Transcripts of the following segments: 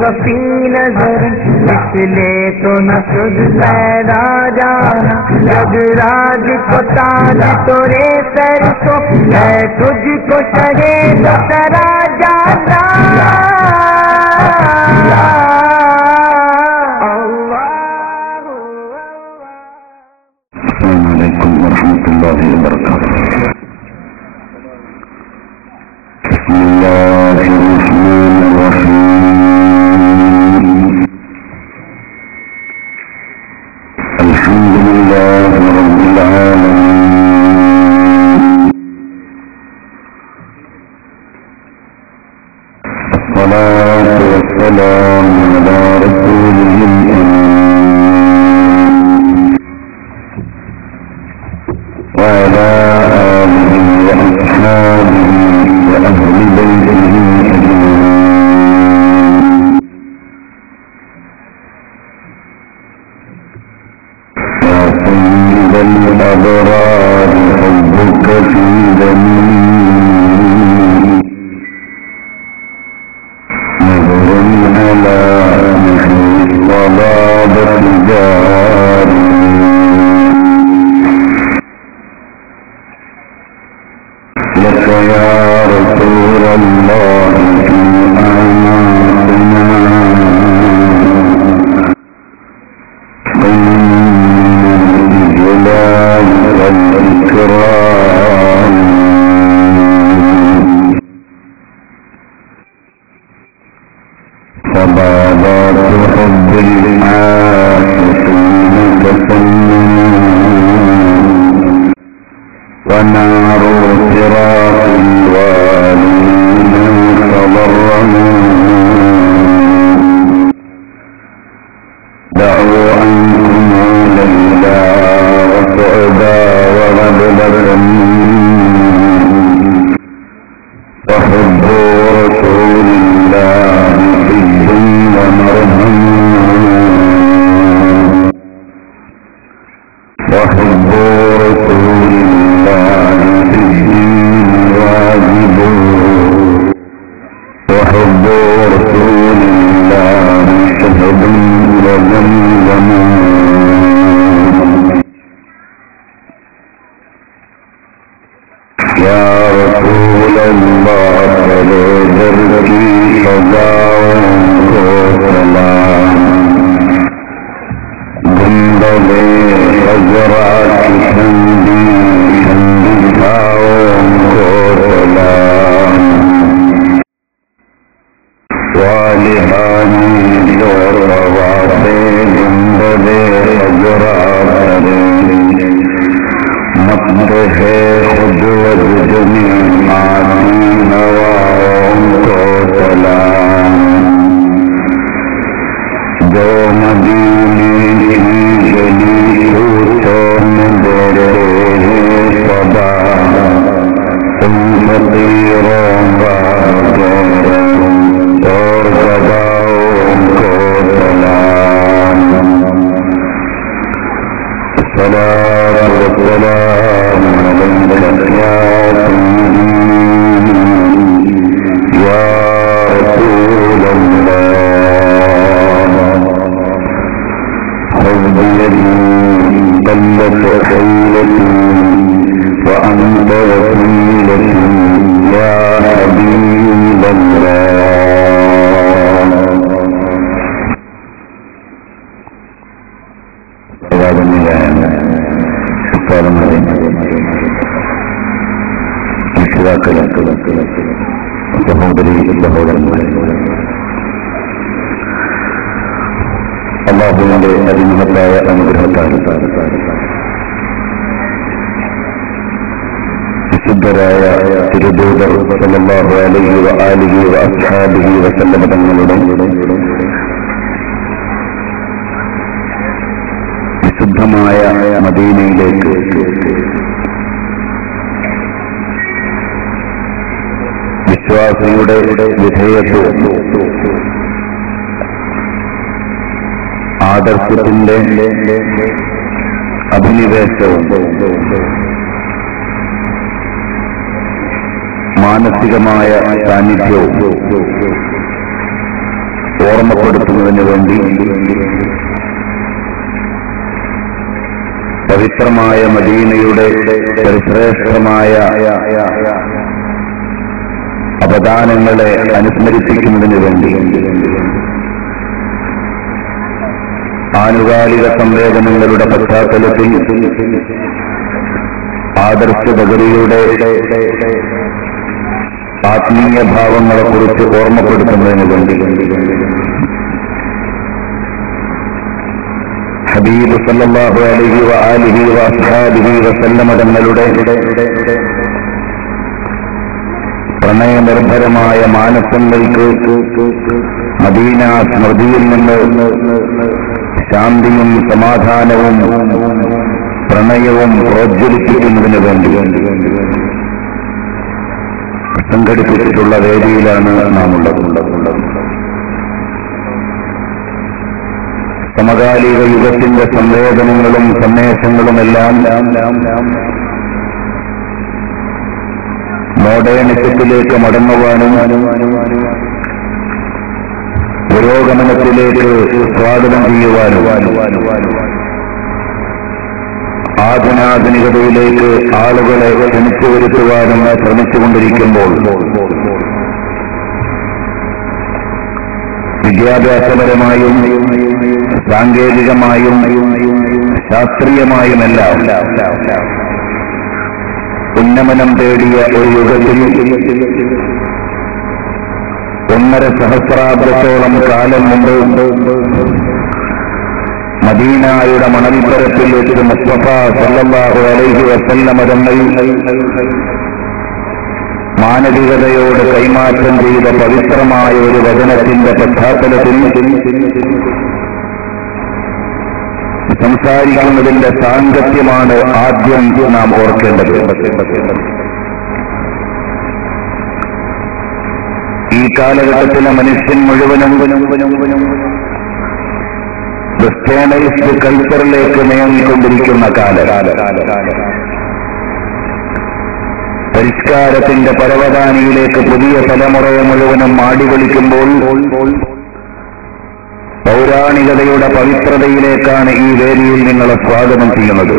Coffee नजर इसलिए तो नसुद पैदा जाना जगराज को ताज तोरे सर को है तुझको शरे तरा जाना अस्सलामुअलैकुम वरहमतुल्लाहि वबरकातुह। അല്ലാഹുവിന്റെ അതിമഹത്തായ അനുഗ്രഹത്താൽ വിശുദ്ധരായ തിരുദൂതർ സല്ലല്ലാഹു അലൈഹി വആലിഹി വഅസ്ഹാബിഹി വസല്ലമ തങ്ങളുടെ വിശുദ്ധമായ മദീനയിലേക്ക് വിശ്വാസിയുടെ വിധേയത്വം ആദർശത്തിന്റെ അഭിനിവേശവും മാനസികമായ സാന്നിധ്യവും ഓർമ്മപ്പെടുത്തുന്നതിന് വേണ്ടി പവിത്രമായ മദീനയുടെ ശ്രേഷ്ഠമായ അവദാനങ്ങളെ അനുസ്മരിപ്പിക്കുന്നതിന് വേണ്ടി ആനുകാലിക സംവേദനങ്ങളുടെ പശ്ചാത്തലത്തിൽ ആദർശ ബദരിയുടെ ആത്മീയ ഭാവങ്ങളെക്കുറിച്ച് ഓർമ്മപ്പെടുത്തുന്നതിന് വേണ്ടി ഹബീബ് സല്ലല്ലാഹു അലൈഹി വആലിഹി വഅസ്ഹാബിഹി വസല്ലമ തങ്ങളുടെ പ്രണയനിർഭരമായ മാനസങ്ങൾക്ക് മദീന സ്മൃതിയിൽ നിന്ന് ശാന്തിയും സമാധാനവും പ്രണയവും പ്രോജ്വലിപ്പിക്കുന്നതിന് വേണ്ടി സംഘടിപ്പിച്ചിട്ടുള്ള വേദിയിലാണ് നാം ഉള്ളത്. സമകാലിക യുഗത്തിന്റെ സംവേദനങ്ങളും സന്ദേശങ്ങളുമെല്ലാം മോഡേണിസത്തിലേക്ക് മടങ്ങുവാനും പുരോഗമനത്തിലേക്ക് സ്വാഗതം ചെയ്യുവാനും ആധുനികതയിലേക്ക് ആളുകളെ ക്ഷണിച്ചു വരുത്തുവാനും ശ്രമിച്ചുകൊണ്ടിരിക്കുമ്പോൾ വിദ്യാഭ്യാസപരമായും സാങ്കേതികമായും ശാസ്ത്രീയമായുമെല്ലാം ഉന്നമനം തേടിയ ഒരു യുഗത്തിൽ 1.5 സഹസ്രാബ്ദത്തോളം കാലം മുമ്പ് മദീനയുടെ മണൽപ്പരപ്പിൽ വെച്ച് മുസ്തഫ സല്ലല്ലാഹു അലൈഹി വസല്ലമ തങ്ങൾ മാനവികതയോട് കൈമാറ്റം ചെയ്ത പവിത്രമായ ഒരു വചനത്തിന്റെ പശ്ചാത്തലത്തിൽ സംസാരിക്കുന്നതിന്റെ സാങ്കത്യമാണ് ആദ്യം നാം ഓർക്കേണ്ടത്. ഈ കാലഘട്ടത്തിലെ മനുഷ്യൻ മുഴുവനും വെസ്റ്റേണൈസ്ഡ് കൾച്ചറിലേക്ക് നീങ്ങിക്കൊണ്ടിരിക്കുന്ന കാലം, പരിഷ്കാരത്തിന്റെ പരവതാനിയിലേക്ക് പുതിയ തലമുറയെ മുഴുവനും ആടിവിളിക്കുമ്പോൾ പൗരാണികതയുടെ പവിത്രതയിലേക്കാണ് ഈ വേദിയിൽ നിങ്ങളെ സ്വാഗതം ചെയ്യുന്നത്.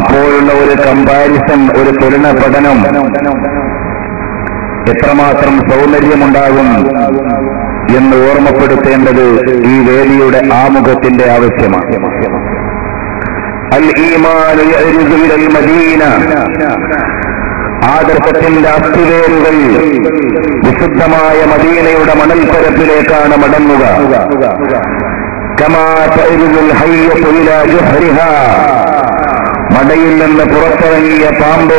അപ്പോഴുള്ള ഒരു കമ്പാരിസൺ, ഒരു തുലന പഠനം എത്രമാത്രം സൗന്ദര്യമുണ്ടാകും എന്ന് ഓർമ്മപ്പെടുത്തേണ്ടത് ഈ വേദിയുടെ ആമുഖത്തിന്റെ ആവശ്യമാണ്. അൽ ഈമാനു യഅ്രിദു ഇലൽ മദീന, ആദർശത്തിന്റെ അസ്ഥിവേരുകൾ വിശുദ്ധമായ മദീനയുടെ മണൽപ്പരപ്പിലേക്കാണ് മടങ്ങുക. കമാ തഅ്രിദുൽ ഹയ്യതു ഇലാ ജുഹ്രിഹാ, മടയിൽ നിന്ന് പുറത്തിറങ്ങിയ പാമ്പ്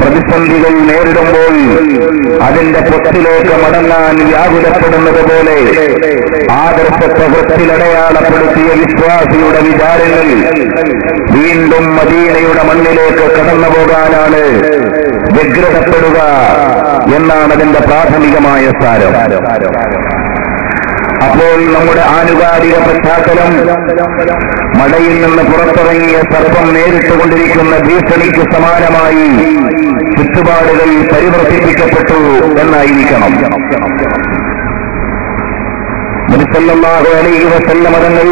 പ്രതിസന്ധികൾ നേരിടുമ്പോൾ അതിന്റെ പൊത്തിലേക്ക് മടങ്ങാൻ വ്യാകുലപ്പെടുന്നത് പോലെ ആദർശത്തെ വൃത്തിലടയാളപ്പെടുത്തിയ വിശ്വാസിയുടെ വിചാരങ്ങൾ വീണ്ടും മദീനയുടെ മണ്ണിലേക്ക് കടന്നു പോകാനാണ് വ്യഗ്രതപ്പെടുക എന്നാണ് അതിന്റെ പ്രാഥമികമായ സാരം. അപ്പോൾ നമ്മുടെ ആനുകാലിക പശ്ചാത്തലം മടയിൽ നിന്ന് പുറത്തിറങ്ങിയ സർപ്പം നേരിട്ടുകൊണ്ടിരിക്കുന്ന ഭീഷണിക്ക് സമാനമായി ചുറ്റുപാടുകൾ പരിവർത്തിപ്പിക്കപ്പെട്ടു എന്നായിരിക്കണം. നബി സല്ലല്ലാഹു അലൈഹി വസല്ലം തങ്ങൾ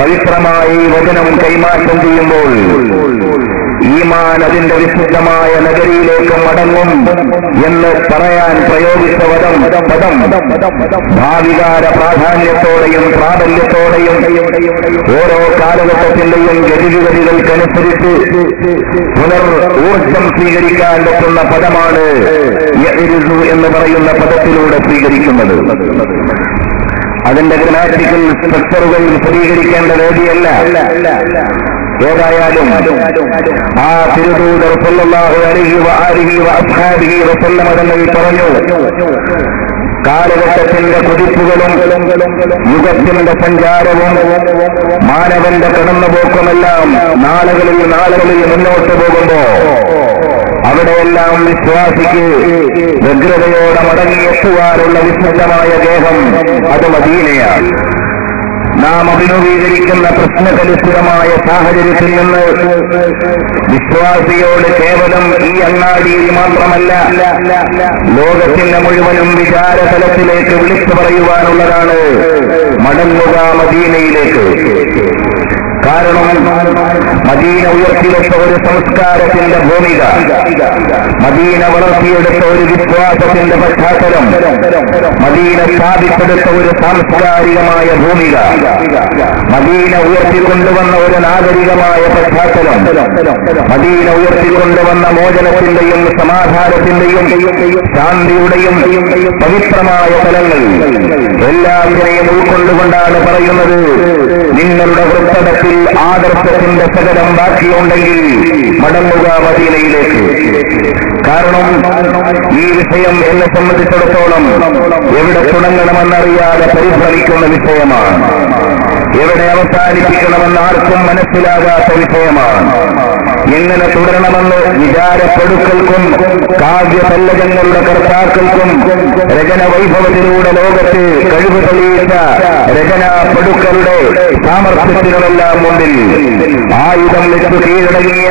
പവിത്രമായി വചനം കൈമാറ്റം ചെയ്യുമ്പോൾ ഈമാൻ അതിന്റെ വിശുദ്ധമായ നഗരിയിലേക്ക് മടങ്ങും എന്ന് പറയാൻ പ്രയോഗിച്ച പദം ഭാവികാര പ്രാധാന്യത്തോടെയും പ്രാബല്യത്തോടെയും ഓരോ കാലഘട്ടത്തിന്റെയും ഗതിവിഗതികൾക്കനുസരിച്ച് ഊർജം സ്വീകരിക്കാൻ പറ്റുന്ന പദമാണ് യഅ്രിദു എന്ന് പറയുന്ന പദത്തിലൂടെ സ്വീകരിക്കുന്നത്. അതിന്റെ ഗ്രാമാറ്റിക്കൽ സ്ട്രക്ചറുകൾ വിശദീകരിക്കേണ്ട വേദിയല്ല. ഏതായാലും ആ തിരുദൂതർ സല്ലല്ലാഹു അലൈഹി വആലിഹി വഅസ്ഹാബിഹി വസല്ലമ തങ്ങൾ പറഞ്ഞു, കാലഘട്ടത്തിന്റെ കുതിപ്പുകളും യുഗത്തിന്റെ സഞ്ചാരവും മാനവന്റെ കടന്നുപോക്കുമെല്ലാം നാളുകളിൽ മുന്നോട്ട് പോകുമ്പോ അവിടെയെല്ലാം വിശ്വാസിക്ക് വ്യഗ്രതയോടെ മടങ്ങിയെത്തുവാനുള്ള വിശുദ്ധമായ ദേഹം അത് മദീനയാണ്. നാം അഭിമുഖീകരിക്കുന്ന പ്രശ്നകലുഷിതമായ സാഹചര്യത്തിൽ നിന്ന് വിശ്വാസിയോട് കേവലം ഈ അങ്ങാടിയിൽ മാത്രമല്ല ലോകത്തിന്റെ മുഴുവനും വിചാരതലത്തിലേക്ക് വിളിച്ചു പറയുവാനുള്ളതാണ് മടങ്ങുക മദീനയിലേക്ക്. കാരണം മദീന ഉയർത്തിയെടുത്ത ഒരു സംസ്കാരത്തിന്റെ ഭൂമിക, മദീന വളർത്തിയെടുത്ത ഒരു വിശ്വാസത്തിന്റെ പശ്ചാത്തലം, മദീന സ്ഥാപിച്ചെടുത്ത ഒരു സാംസ്കാരികമായ ഭൂമിക, മദീന ഉയർത്തിക്കൊണ്ടുവന്ന ഒരു നാഗരികമായ പശ്ചാത്തലം, മദീന ഉയർത്തിക്കൊണ്ടുവന്ന മോചനത്തിന്റെയും സമാധാനത്തിന്റെയും ശാന്തിയുടെയും പവിത്രമായ തലങ്ങൾ എല്ലാത്തിനെയും ഉൾക്കൊണ്ടുകൊണ്ടാണ് പറയുന്നത്, നിങ്ങളുടെ വൃത്തടത്തിൽ ആദർശത്തിന്റെ സകലം ബാക്കിയുണ്ടെങ്കിൽ മടങ്ങുക മദീനയിലേക്ക്. കാരണം ഈ വിഷയം എന്നെ സംബന്ധിച്ചിടത്തോളം എവിടെ തുടങ്ങണമെന്നറിയാതെ പരിഭ്രമിക്കുന്ന വിഷയമാണ്, എവിടെ അവസാനിപ്പിക്കണമെന്ന് ആർക്കും മനസ്സിലാകാത്ത വിഷയമാണ്. എങ്ങനെ തുടരണമെന്ന് വിചാരപ്പെടുക്കൽക്കും കാവ്യപല്ലജങ്ങളുടെ കർത്താക്കൾക്കും രചന വൈഭവത്തിലൂടെ ലോകത്ത് കഴിവ് തെളിയിച്ച രചനാപ്പെടുക്കളുടെ സാമർഥ്യത്തിനുമെല്ലാം മുമ്പിൽ ആയുധം വെച്ചു കീഴടങ്ങിയ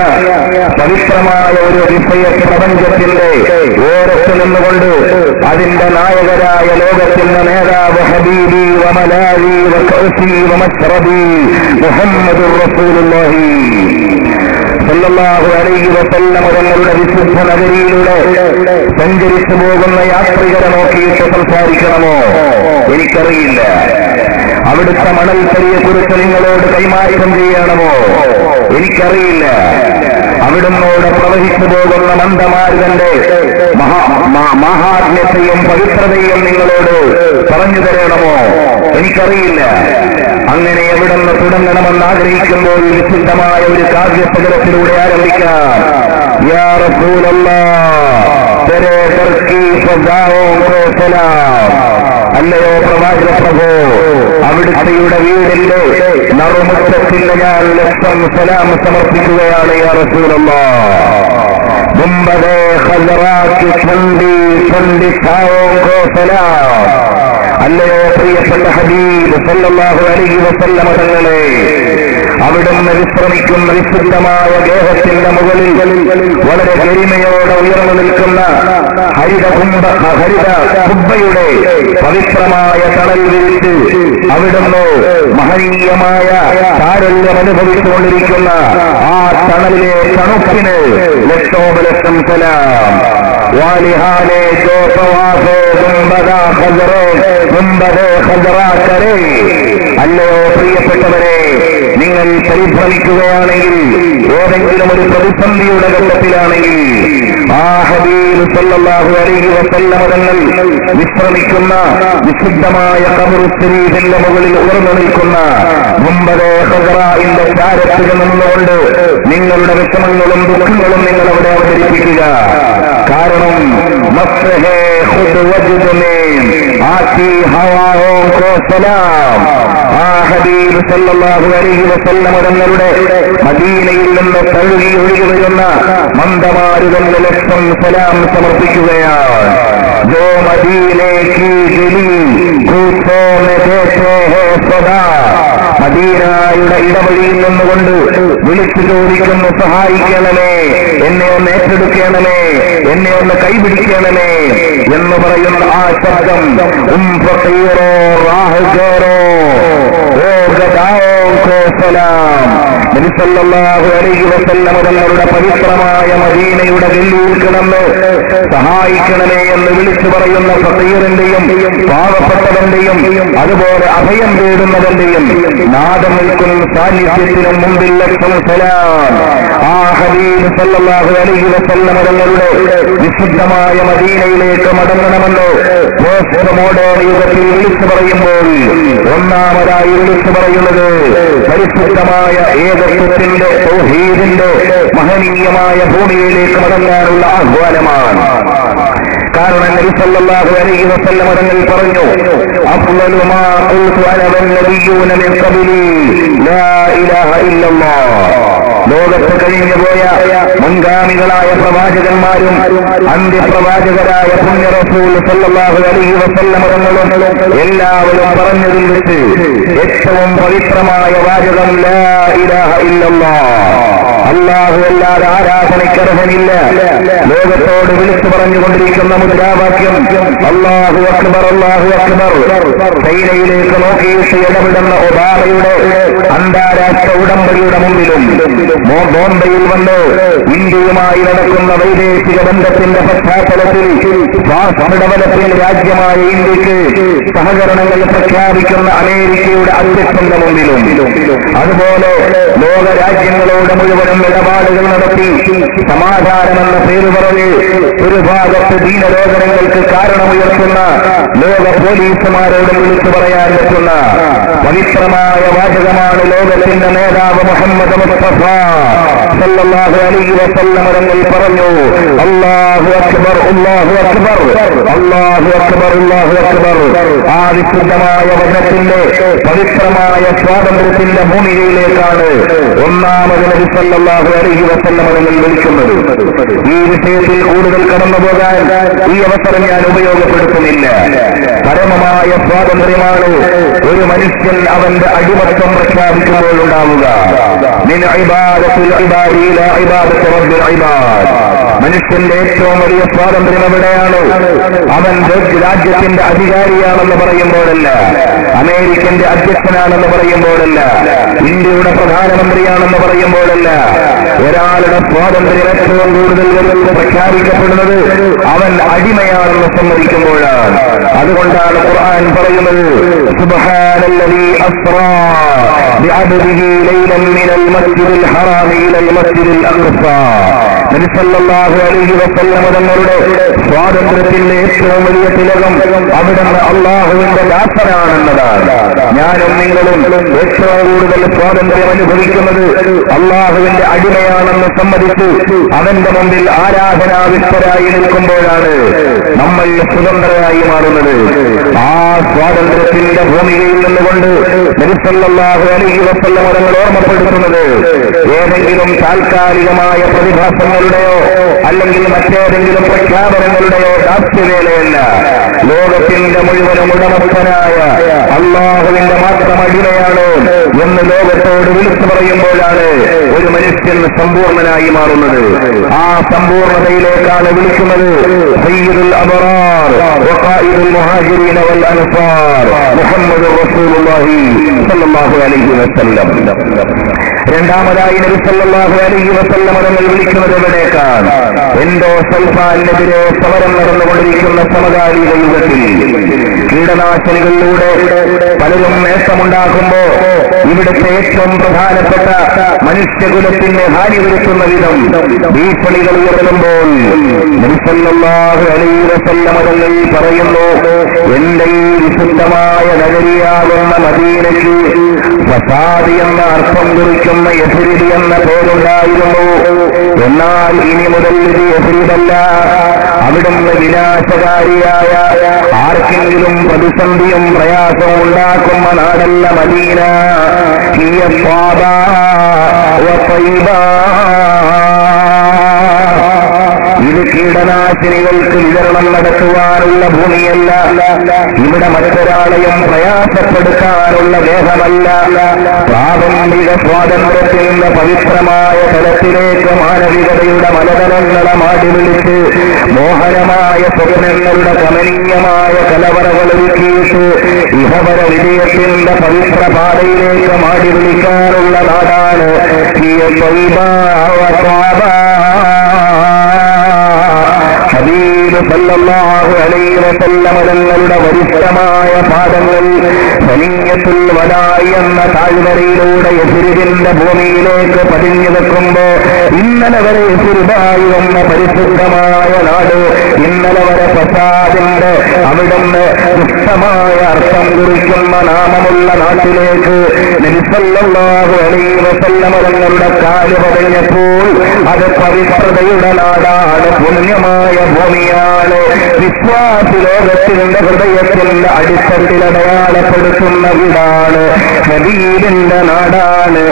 പവിത്രമായ ഒരു വിഷയ പ്രപഞ്ചത്തിന്റെ ഓരത്ത് നിന്നുകൊണ്ട് അതിന്റെ നായകരായ ലോകത്തിന്റെ നേതാവ് ഹബീബി വമലാലി വകൗസി വമശ്റബി മുഹമ്മദുർ റസൂലുള്ളാഹി സല്ലല്ലാഹു അലൈഹി വസല്ലം തങ്ങളുടെ വിശുദ്ധ നഗരിയിലൂടെ സഞ്ചരിച്ചു പോകുന്ന യാത്രികരെ നോക്കിയിട്ട് സംസാരിക്കണമോ? എനിക്കറിയില്ല. അവിടുത്തെ മണൽത്തരിയെക്കുറിച്ച് നിങ്ങളോട് കൈമാറ്റം ചെയ്യണമോ? എനിക്കറിയില്ല. അവിടുന്നോട് പ്രവഹിച്ചു പോകുന്ന മന്ദമാർഗന്റെ മഹാത്മ്യത്തെയും പവിത്രതയും നിങ്ങളോട് പറഞ്ഞു തരണമോ? എനിക്കറിയില്ല. അങ്ങനെ എവിടുന്ന് തുടങ്ങണമെന്ന് ആഗ്രഹിക്കുമ്പോൾ വിശുദ്ധമായ ഒരു കാവ്യസകലത്തിലൂടെ ആരംഭിക്കാം. യാ റസൂലല്ലാഹ് തെരേ തർക്കി സദാഓ കോ സലാം. അല്ലയോ പ്രവാചക പ്രഭു, അവിടുത്തെയുടെ വീടിന്റെ നറുമുറ്റത്തിന് ഞാൻ ലക്ഷം സലാം സമർപ്പിക്കുകയാണ്. യാ റസൂലല്ലാഹ് മുമ്പതേ ഖസറാക്കി ഛന്ദി ഛന്ദി ഛാഓ കോ സലാം. അല്ലയോ പ്രിയപ്പെട്ട ഹബീബ് സല്ലല്ലാഹു അലൈഹി വസല്ലം തങ്ങളെ, അവിടുന്ന് വിശ്രമിക്കുന്ന വിശുദ്ധമായ ഗേഹത്തിന്റെ മുകളിൽ വളരെ ഗരിമയോടെ ഉയർന്നു നിൽക്കുന്ന ഹരിത കുബ്ബയുടെ പവിത്രമായ തണൽ വിരിച്ച് അവിടുന്ന് മഹനീയമായ താരല്യം അനുഭവിച്ചുകൊണ്ടിരിക്കുന്ന ആ തണലിലെ തണുപ്പിന് ലക്ഷോപലക്ഷം സലാം. വാലിഹാനെ ജോ പ്രവാസോ മുമ്പദാ ഖസറോ മുമ്പദേ ഖസറാ കരേ. അല്ലയോ പ്രിയപ്പെട്ടവരെ, നിങ്ങൾ പരിഭ്രമിക്കുകയാണെങ്കിൽ, ഏതെങ്കിലും ഒരു പ്രതിസന്ധിയുടെ ഘട്ടത്തിലാണെങ്കിൽ, ആ ഹബീബ് സല്ലല്ലാഹു അലൈഹി വസല്ലം തങ്ങൾ വിശ്രമിക്കുന്ന വിശുദ്ധമായ ഖബറു ശരീഫിന്റെ മുകളിൽ ഉയർന്നു നിൽക്കുന്ന മുമ്പതേ ഖസറാഇന്റെ ചാരത്തിൽ നിന്നുകൊണ്ട് നിങ്ങളുടെ വിഷമങ്ങളും ദുഃഖങ്ങളും നിങ്ങൾ അവിടെ അവതരിപ്പിക്കുക. കാരണം മസ്ഹേ ഖുദ് വജ്ദുമേ ആതി ഹവാഓ കോ സലാം. ആ ഹബീബ് സല്ലല്ലാഹു അലൈഹി വസല്ലം തങ്ങളുടെ മദീനയിൽ നിന്ന് തഴുകി ഒഴുകി വരുന്ന മന്ദമാരുതന്റെ ലക്ഷം സലാം സമർപ്പിക്കുകയാണ്. ജോ മദീനെ കി ദിലി കൂത്തോ മേ ദേഖേ ഹേ സദാ. മദീനയുടെ ഇടവഴിയിൽ നിന്നുകൊണ്ട് വിളിച്ചു ചോദിക്കുന്നു, സഹായിക്കണമേ, എന്നെ ഒന്ന് ഏറ്റെടുക്കണമേ, എന്നെ ഒന്ന് കൈപിടിക്കണമേ എന്ന് പറയുന്ന ആ ശബ്ദം ഫഖീറോ റാഹ്ജറോ ഓ ഗദാഓ കോ സലാം. നബി സല്ലല്ലാഹു അലൈഹി വസല്ലം തങ്ങളുടെ പവിത്രമായ മദീനയുടെ ഗല്ലിയിൽ കിടന്ന് സഹായിക്കണമേ എന്ന് വിളിച്ചു പറയുന്ന ഫഖീറിന്റെയും പാവപ്പെട്ടവന്റെയും അതുപോലെ അഭയം തേടുന്നവന്റെയും നാദം നിൽക്കുന്ന സാന്നിധ്യത്തിനും മുമ്പിൽ ലക്ഷം സലാം. ആ ഹബീബ് സല്ലല്ലാഹു അലൈഹി വസല്ലം തങ്ങളുടെ വിശുദ്ധമായ മദീനയിലേക്ക് മടങ്ങണമെന്ന് പോസ്റ്റ് മോഡേൺ യുഗത്തിൽ വിളിച്ചു പറയുമ്പോൾ ഒന്നാമതായി വിളിച്ചു പറയുന്നത് പരിശുദ്ധമായ ഏകത്വത്തിന്റെ തൗഹീദിന്റെ മഹനീയമായ ഭൂമിയിലേക്ക് മടങ്ങാനുള്ള ആഹ്വാനമാണ്. കാരണം നബി സല്ലല്ലാഹു അലൈഹി വസല്ലം തങ്ങൾ പറഞ്ഞു, അഫ്ളലു മാ ഖുൽതു അന വന്നബിയ്യൂന മിൻ ഖബ്ലി ലാ ഇലാഹ ഇല്ലല്ലാഹ്. ലോകത്ത് കഴിഞ്ഞുപോയ മുൻഗാമികളായ പ്രവാചകന്മാരും അന്ത്യപ്രവാചകരായ പുണ്യ റസൂൽ സല്ലല്ലാഹു അലൈഹി വസല്ലം തങ്ങളും എല്ലാവരും പറഞ്ഞതിൽ വെച്ച് ഏറ്റവും പവിത്രമായ വാചകം ലാ ഇലാഹ ഇല്ലല്ലാഹ്, അല്ലാഹു അല്ലാതെ ആരാധനയ്ക്കർഹനില്ല. ലോകത്തോട് വിളിച്ചു പറഞ്ഞുകൊണ്ടിരിക്കുന്ന മുദ്രാവാക്യം അല്ലാഹു അക്ബർ, അല്ലാഹു അക്ബർ. ചൈനയിലേക്ക് നോക്കിയിട്ട് ഇടപെടുന്ന ഒബാമയുടെ അന്താരാഷ്ട്ര ഉടമ്പടിയുടെ മുമ്പിലും ബോംബെയിൽ വന്ന് ഇന്ത്യയുമായി നടക്കുന്ന വൈദേശിക ബന്ധത്തിന്റെ പശ്ചാത്തലത്തിൽ ഫാസ്റ്റ് ഡെവലപ്പിംഗ് രാജ്യമായ ഇന്ത്യക്ക് സഹകരണങ്ങൾ പ്രഖ്യാപിക്കുന്ന അമേരിക്കയുടെ അധ്യക്ഷന്റെ മുമ്പിലും അതുപോലെ ലോക രാജ്യങ്ങളോട് മുഴുവനും ഇടപാടുകൾ നടത്തി സമാധാനമെന്ന പേര് പറഞ്ഞ് ഒരു ഭാഗത്ത് ദീനരോധനങ്ങൾക്ക് കാരണമുയർത്തുന്ന ലോക പോലീസുമാരോടും വിളിച്ചു പറയാൻ പറ്റുന്ന പവിത്രമായ വാചകമാണ് ലോകത്തിന്റെ നേതാവ് മുഹമ്മദ് മുസ്തഫ സല്ലല്ലാഹു അലൈഹി വസല്ലം തങ്ങൾ പറഞ്ഞു അല്ലാഹു അക്ബർ, അല്ലാഹു അക്ബർ, അല്ലാഹു അക്ബർ, അല്ലാഹു അക്ബർ. ആ വിശുദ്ധമായ വചനത്തിന്റെ പവിത്രമായ സ്വാതന്ത്ര്യത്തിന്റെ ഭൂമികയിലേക്കാണ് ഒന്നാമത് നബി സല്ലല്ലാഹു അലൈഹി വസല്ലം തങ്ങൾ വിളിക്കുന്നത്. ഈ വിഷയത്തിൽ കൂടുതൽ കടന്നുപോകാൻ ഈ അവസരം ഞാൻ ഉപയോഗപ്പെടുത്തുന്നില്ല. പരമമായ സ്വാതന്ത്ര്യമാണ് ഒരു മനുഷ്യൻ അവന്റെ അടിമത്വം പ്രഖ്യാപിക്കുമ്പോഴുണ്ടാവുക. മിൻ ഇബാദത്തിൽ ഇബാദി ഇലാ ഇബാദത്തി റബ്ബിൽ ഇബാദ്. മനുഷ്യന്റെ ഏറ്റവും വലിയ സ്വാതന്ത്ര്യം എവിടെയാണ്? അവൻ രാജ്യത്തിന്റെ അധികാരിയാണെന്ന് പറയുമ്പോഴല്ല, അമേരിക്കന്റെ അധ്യക്ഷനാണെന്ന് പറയുമ്പോഴല്ല, ഇന്ത്യയുടെ പ്രധാനമന്ത്രിയാണെന്ന് പറയുമ്പോഴല്ല. ഒരാളുടെ സ്വാതന്ത്ര്യം ഏറ്റവും കൂടുതൽ പ്രഖ്യാപിക്കപ്പെടുന്നത് അവൻ അടിമയാണെന്ന് സമ്മതിക്കുമ്പോഴാണ്. അതുകൊണ്ടാണ് ഖുർആൻ പറയുന്നത് സുബ്ഹാനല്ലദീ അസ്റാ ബിഅബ്ദിഹി ലൈലൻ മിനൽ മസ്ജിദിൽ ഹറാമി ഇലൽ മസ്ജിദിൽ അഖ്സാ. നബി സല്ലല്ലാഹു അലൈഹി വസല്ലം തങ്ങളുടെ സ്വാതന്ത്ര്യത്തിന്റെ ഏറ്റവും വലിയ തിലകം അവിടുന്ന് അല്ലാഹുവിന്റെ ദാസനാണെന്നതാണ്. ഞാനും നിങ്ങളും ഏറ്റവും കൂടുതൽ സ്വാതന്ത്ര്യം അനുഭവിക്കുന്നത് അല്ലാഹുവിന്റെ അടിമയാണെന്ന് സമ്മതിച്ചു അവന്റെ മുമ്പിൽ ആരാധനാവിഷ്ടരായി നിൽക്കുമ്പോഴാണ് നമ്മൾ സ്വതന്ത്രരായി മാറുന്നത്. ആ സ്വാതന്ത്ര്യത്തിന്റെ ഭൂമികയിൽ നിന്നുകൊണ്ട് നബി സല്ലല്ലാഹു അലൈഹി വസല്ലം തങ്ങൾ ഓർമ്മപ്പെടുത്തുന്നത് ഏതെങ്കിലും താൽക്കാലികമായ പ്രതിഭാസങ്ങളുടെയോ അല്ലെങ്കിൽ മറ്റേതെങ്കിലും പ്രഖ്യാപനങ്ങളുടെയോ ദാസ്യവേലയല്ല. ലോകത്തിന്റെ മുഴുവനും ഉടമസ്ഥനായ അല്ലാഹുവിന്റെ മാത്രം അടിമയാണ് എന്ന് ലോകത്തോട് വിളിച്ചു പറയുമ്പോഴാണ് ഒരു മനുഷ്യൻ സമ്പൂർണനായി മാറുന്നത്. ആ സമ്പൂർണതയിലേക്കാണ് വിളിക്കുന്നത് സയ്യിദുൽ അബ്റാർ വഖായിദുൽ മുഹാജിരീന വൽ അൻസാർ മുഹമ്മദുർ റസൂലുള്ളാഹി സ്വല്ലല്ലാഹു അലൈഹി വസല്ലം. രണ്ടാമതായി നബി സല്ലല്ലാഹു അലൈഹി വസല്ലം തങ്ങൾ വിളിക്കുന്നത് എവിടേക്കാണ്? എൻഡോസൾഫാനെതിരെ സമരം നടന്നുകൊണ്ടിരിക്കുന്ന സമകാലിക യുഗത്തിൽ കീടനാശിനികളിലൂടെ പലരും നേട്ടമുണ്ടാക്കുമ്പോ ഇവിടുത്തെ ഏറ്റവും പ്രധാനപ്പെട്ട മനുഷ്യകുലത്തിന് ഹാനി വരുത്തുന്ന വിധം ഭീഷണികൾ ഉയർത്തുമ്പോൾ നബി സല്ലല്ലാഹു അലൈഹി വസല്ലം തങ്ങൾ പറയുന്നു എന്റെ ഈ വിശുദ്ധമായ നഗരിയാകുന്ന മദീനയ്ക്ക് ഫസാദ് എന്ന അർത്ഥം കുറിക്കുന്ന യസ്രിബ് എന്ന പേരുണ്ടായിരുന്നു. എന്നാൽ ഇനി മുതൽ ഇത് യസ്രിബല്ല, അവിടുന്ന് വിനാശകാരിയായ ആർക്കെങ്കിലും പ്രതിസന്ധിയും പ്രയാസവും ഉണ്ടാക്കുന്ന നാടല്ല മദീന. ഹിയ ത്വാബാ വതയ്യിബാ. ഇത് കീടനാശിനികൾക്ക് വിതരണം നടത്തുവാനുള്ള ഭൂമിയല്ല, ഇവിടെ മറ്റൊരാളെയും പ്രയാസപ്പെടുത്താനുള്ള ദേഹമല്ല. പ്രാപഞ്ചിക സ്വാതന്ത്ര്യത്തിന്റെ പവിത്രമായ തലത്തിലേക്ക് മാനവികതയുടെ മലതലങ്ങളെ മാടി വിളിച്ച് മോഹനമായ സ്വപ്നങ്ങളുടെ കമനീയമായ കലവറകൾ ഒരുക്കിയിട്ട് ഇഹപര വിജയത്തിന്റെ പവിത്ര പാതയിലേക്ക് മാടി വിളിക്കാനുള്ള നാടാണ് ഹിയ ത്വയ്യിബാ വത്വാബാ. ഹബീബ് സല്ലല്ലാഹു അലൈഹി വസല്ലം തങ്ങളുടെ വരിഷ്ഠമായ പാദങ്ങൾ സനിയത്തുൽ വദാഇ എന്ന താഴ്വരയിലൂടെ യസ്രിബിന്റെ ഭൂമിയിലേക്ക് പതിഞ്ഞു വെക്കുമ്പോ ഇന്നലെ വരെ യസ്രിബായി വന്ന പരിശുദ്ധമായ നാട് ഇന്നലെ വരെ ഫസാദിന്റെ അവിടുന്ന് ദുഷ്ടമായ അർത്ഥം കുറിക്കുന്ന നാമമുള്ള നാട്ടിലേക്ക് നബി സല്ലല്ലാഹു അലൈഹി വസല്ലം തങ്ങളുടെ കാല് പതിഞ്ഞപ്പോൾ അത് പവിത്രതയുടെ നാടാണ്, പുണ്യമായ ഭൂമിയാണ്. വിശ്വാസി ലോകത്തിന്റെ ഹൃദയത്തിന്റെ അടിത്തട്ടിൽ അടയാളപ്പെടുത്തുന്ന വീടാണ്, ഹബീബിന്റെ നാടാണ്.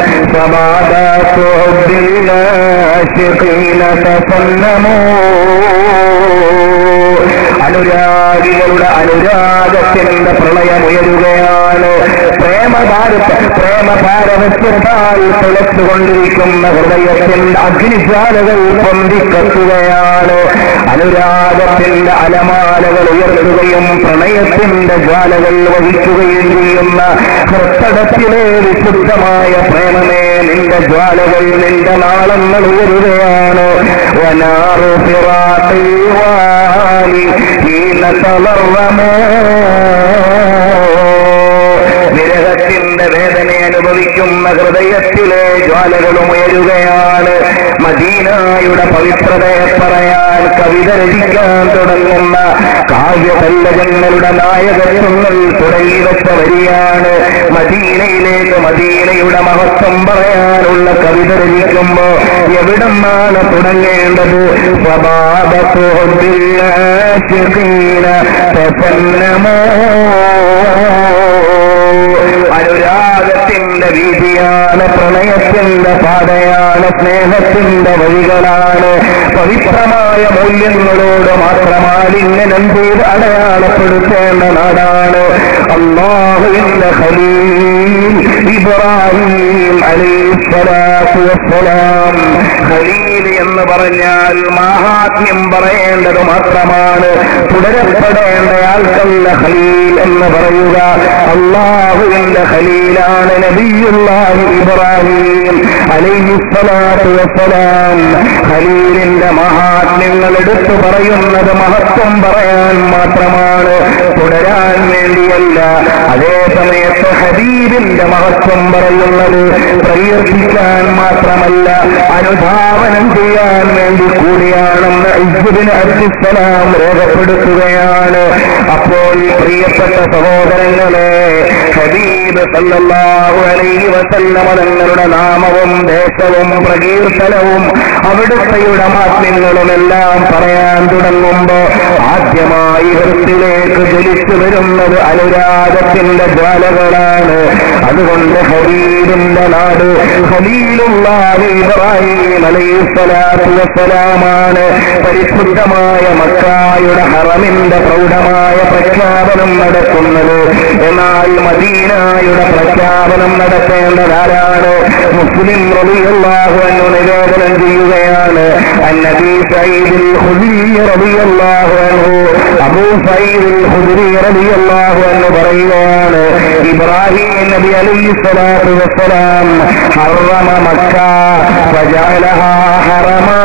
അനുരാഗികളുടെ അനുരാഗത്തിന്റെ പ്രളയമുയരുകയാണ്. പ്രേമപാരവസ്യത്താൽ തിളച്ചുകൊണ്ടിരിക്കുന്ന ഹൃദയത്തിന്റെ അഗ്നിജ്വാലകൾ പൊന്തിക്കത്തുകയാണ്. അനുരാഗത്തിന്റെ അലമാലകൾ ഉയർത്തുകയും പ്രണയത്തിന്റെ ജ്വാലകൾ വഹിക്കുകയും ചെയ്യുന്ന ഹൃത്തടത്തിലെ വിശുദ്ധമായ പ്രേമമേ, നിന്റെ ജ്വാലകൾ, നിന്റെ നാളങ്ങൾ ഉയരുകയാണ്. വനാറു ഫിറാഖിൽ വാലി ഹീന തളർവമോ, വിരഹത്തിന്റെ വേദന അനുഭവിക്കുന്ന ഹൃദയത്തിലെ ജ്വാലകളും ഉയരുകയാണ്. മദീനയുടെ പവിത്രതയെ പറയാൻ കവിത രചിക്കാൻ തുടങ്ങുന്ന കാവ്യപല്ലവങ്ങളുടെ നായകത്വങ്ങൾ തുടങ്ങിവെച്ച വരിയാണ്. മദീനയിലേക്ക്, മദീനയുടെ മഹത്വം പറയാനുള്ള കവിത രചിക്കുമ്പോ എവിടെന്നാണ് തുടങ്ങേണ്ടത്? അനുരാഗത്തിന്റെ വീതിയാണ്, പ്രണയത്തിന്റെ പാതയാണ്, സ്നേഹത്തിന്റെ വഴികളാണ്. പവിത്രമായ മൂല്യങ്ങളോട് മാത്രമാണ് ഇങ്ങനെ ചെയ്ത് അടയാളപ്പെടുത്തേണ്ട നാടാണ്. അല്ലാഹുവിന്റെ ഖലീൽ ഇബ്രാഹിം അലൈഹിസ്സലാത്തു വസ്സലാം. ഖലീൽ എന്ന് പറഞ്ഞാൽ മഹാത്മ്യം പറയേണ്ടത് മാത്രമാണ്, തുടരപ്പെടേണ്ട ആൾക്കല്ല ഖലീൽ എന്ന് പറയുക. അല്ലാഹുവിന്റെ ഖലീലാണ് നബിയുല്ലാഹി ഇബ്രാഹിം അലൈഹിസ്സലാത്തു വസ്സലാം. ഖലീലിന്റെ മഹാത്മ്യങ്ങൾ എടുത്തു പറയുന്നത് മഹത്വം പറയാൻ മാത്രമാണ്, തുടരാൻ വേണ്ടിയല്ല. അതേ സമയത്ത് ഹബീബിന്റെ മഹത്വം പറയുന്നത് പ്രകീർത്തിക്കാൻ മാത്രമല്ല, അനുധാവനം ചെയ്യാൻ വേണ്ടി കൂടിയാണെന്ന് ഇബ്നു അബ്ദുസ്സലാം രേഖപ്പെടുത്തുകയാണ്. അപ്പോൾ പ്രിയപ്പെട്ട സഹോദരങ്ങളെ, ഹബീബ് സല്ലല്ലാഹു അലൈഹി വസല്ലം തങ്ങളുടെ നാമവും ദേശവും പ്രകീർത്തനവും അവിടുത്തെയുടെ മഹാത്മ്യങ്ങളുമെല്ലാം പറയാൻ തുടങ്ങുമ്പോ ആദ്യമായി ഹൃത്തിലേക്ക് ജ്വലിച്ചു വരുന്നത് അനുരാഗത്തിന്റെ ജ്വാലകളാണ്. അതുകൊണ്ട് ഹബീബിന്റെ നാട് ഖലീലുല്ലാഹി ഇബ്രാഹിം അലൈഹിസ്സലാത്തു വസ്സലാമാണ്. പരിശുദ്ധമായ മക്കായുടെ ഹറമിന്റെ പ്രൗഢമായ പ്രഖ്യാപനം നടക്കുന്നത്. എന്നാൽ മദീനയുടെ പ്രഖ്യാപനം നടത്തേണ്ടതാരാണ്? മുസ്ലിം റളിയല്ലാഹു അൻഹു നിവേദനം ചെയ്യുകയാണ്. അന്നബി സഈദുൽ ഖുദ്രി റളിയല്ലാഹു അൻഹു, അബൂ സഈദുൽ ഖുദ്രി റളിയല്ലാഹു അൻഹു പറയുകയാണ്, ഇബ്രാഹിം നബി അലൈഹിസ്സലാത്തു വസ്സലാം ഹറമ മക്ക വജഅലഹാ ഹറമാ.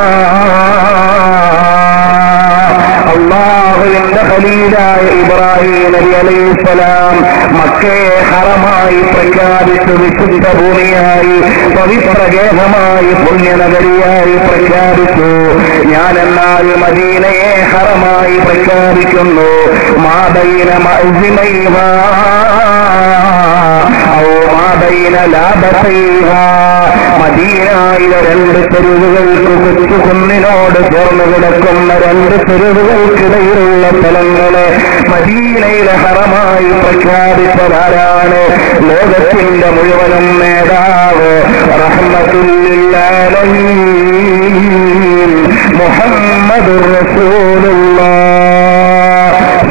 അല്ലാഹുവിന്റെ ഖലീലായ ഇബ്രാഹിം നബി അലൈഹിസ്സലാം മക്കയെ ഹറമായി പ്രഖ്യാപിച്ചു, വിശുദ്ധ ഭൂമിയായി, പവിത്രഗേഹമായി, പുണ്യനഗരിയായി പ്രഖ്യാപിച്ചു. ഞാനെന്നാൽ മദീനയെ ഹറമായി പ്രഖ്യാപിക്കുന്നു. മാബൈന മഅ്സിമൈഹാ ഔ മാബൈന ലാബതൈഹാ, മദീനയിലെ രണ്ട് തെരുവുകൾക്ക്, കൊച്ചു കുന്നിനോട് ചേർന്ന് കിടക്കുന്ന രണ്ട് തെരുവുകൾക്കിടയിലുള്ള സ്ഥലങ്ങളെ മദീനയിലെ ഹറമായി പ്രഖ്യാപിച്ചതാരാണ്? ലോകത്തിന്റെ മുഴുവനും നേതാവ്, റഹ്മത്തുൽ ലിൽ ആലമീൻ, മുഹമ്മദുർ റസൂലുള്ളാഹ്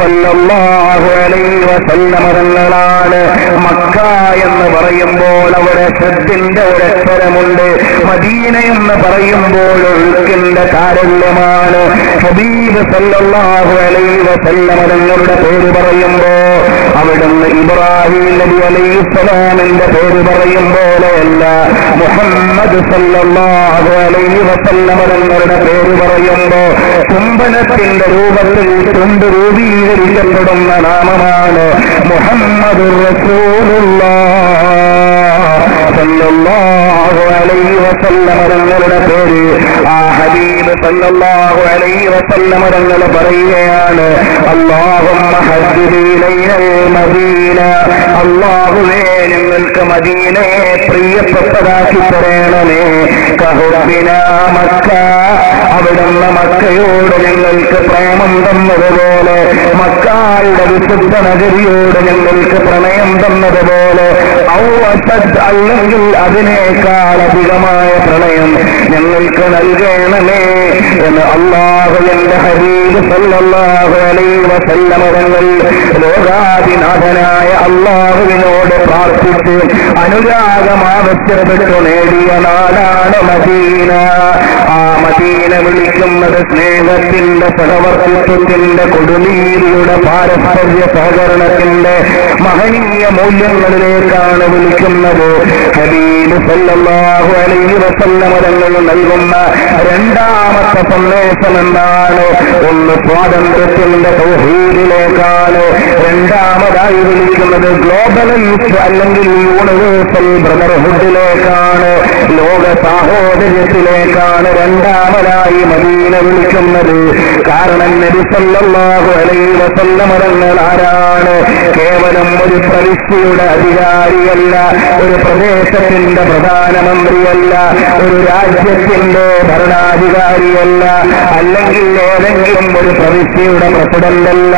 സല്ലല്ലാഹു അലൈഹി വസല്ലം തങ്ങളാണ്. മക്ക എന്ന് പറയുമ്പോൾ അവിടെ ശ്രദ്ധിന്റെ ഒരക്ഷരമുണ്ട്, മദീന എന്ന് പറയുമ്പോൾ ഒഴുക്കിന്റെ താരല്യമാണ്. ഹബീബ് സല്ലല്ലാഹു അലൈഹി വസല്ലം തങ്ങളുടെ പേര് പറയുമ്പോ അവിടുന്ന് ഇബ്രാഹിം നബി അലൈഹിസ്സലാമിന്റെ പേര് പറയും പോലെയല്ല, മുഹമ്മദ് സല്ലല്ലാഹു അലൈഹി വസല്ലം തങ്ങളുടെ പേര് പറയുമ്പോ ചുംബനത്തിന്റെ രൂപത്തിൽ തുണ്ട് രൂപീകരിക്കപ്പെടുന്ന നാമമാണ് മുഹമ്മദുർ റസൂലുള്ളാഹ് സല്ലല്ലാഹു അലൈഹി വസല്ലം തങ്ങളുടെ പേര്. ആ ഹബീബ് സല്ലല്ലാഹു അലൈഹി വസല്ലം തങ്ങൾ പറയുകയാണ്, അല്ലാഹുമ്മ ഹബ്ബിബ് ഇലൈനൽ മദീന, അല്ലാഹുവേ ഞങ്ങൾക്ക് മദീനയെ പ്രിയപ്പെട്ടതാക്കി തരണമേ. കഹുബ്ബിനാ മക്ക, അവിടുന്ന് മക്കയോട് ഞങ്ങൾക്ക് പ്രേമം തന്നതുപോലെ, മക്കായുടെ വിശുദ്ധ നഗരിയോട് ഞങ്ങൾക്ക് പ്രണയം തന്നതുപോലെ, അല്ലെങ്കിൽ അതിനേക്കാൾ അധികമായ പ്രണയം ഞങ്ങൾക്ക് നൽകണമേ എന്ന് അല്ലാഹുവിന്റെ ഹബീബ് സല്ലല്ലാഹു അലൈഹി വസല്ലം തങ്ങൾ ലോകാധിനാഥനായ അല്ലാഹുവിനോട് പ്രാർത്ഥിച്ച് അനുരാഗം ആവശ്യപ്പെട്ടു നേടിയ നാടാണ് മദീന. ആ മദീന വിളിക്കുന്നത് സ്നേഹത്തിന്റെ, സഹവർത്തിത്വത്തിന്റെ, കൊടുനീതിയുടെ, പാരസ്പര്യ സഹകരണത്തിന്റെ മഹനീയ മൂല്യങ്ങളിലേക്കാണ് വിളിക്കുന്നത്. ഹബീബ് സല്ലല്ലാഹു അലൈഹി വസല്ലം തങ്ങൾ നൽകുന്ന രണ്ടാമത്തെ സന്ദേശം എന്താണ്? ഒന്ന് സ്വാതന്ത്ര്യത്തിന്റെ തൗഹീദിലേക്കാണ്. രണ്ടാമതായി വിളിക്കുന്നത് ഗ്ലോബലൈസ് അല്ലെങ്കിൽ യൂണിവേഴ്സൽ ബ്രദർഹുഡിലേക്കാണ്, ലോക സാഹോദര്യത്തിലേക്കാണ് രണ്ടാമതായി മദീന വിളിക്കുന്നത്. കാരണം നബി സല്ലല്ലാഹു അലൈഹി വസല്ലം തങ്ങൾ ആരാണ്? കേവലം ഒരു പ്രവിശ്യയുടെ അധികാരിയല്ല, ഒരു പ്രദേശത്തിന്റെ പ്രധാനമന്ത്രിയല്ല, ഒരു രാജ്യത്തിന്റെ ഭരണാധികാരിയല്ല, അല്ലെങ്കിൽ ഏതെങ്കിലും ഒരു പ്രവിശ്യയുടെ പ്രസിഡന്റ് അല്ല.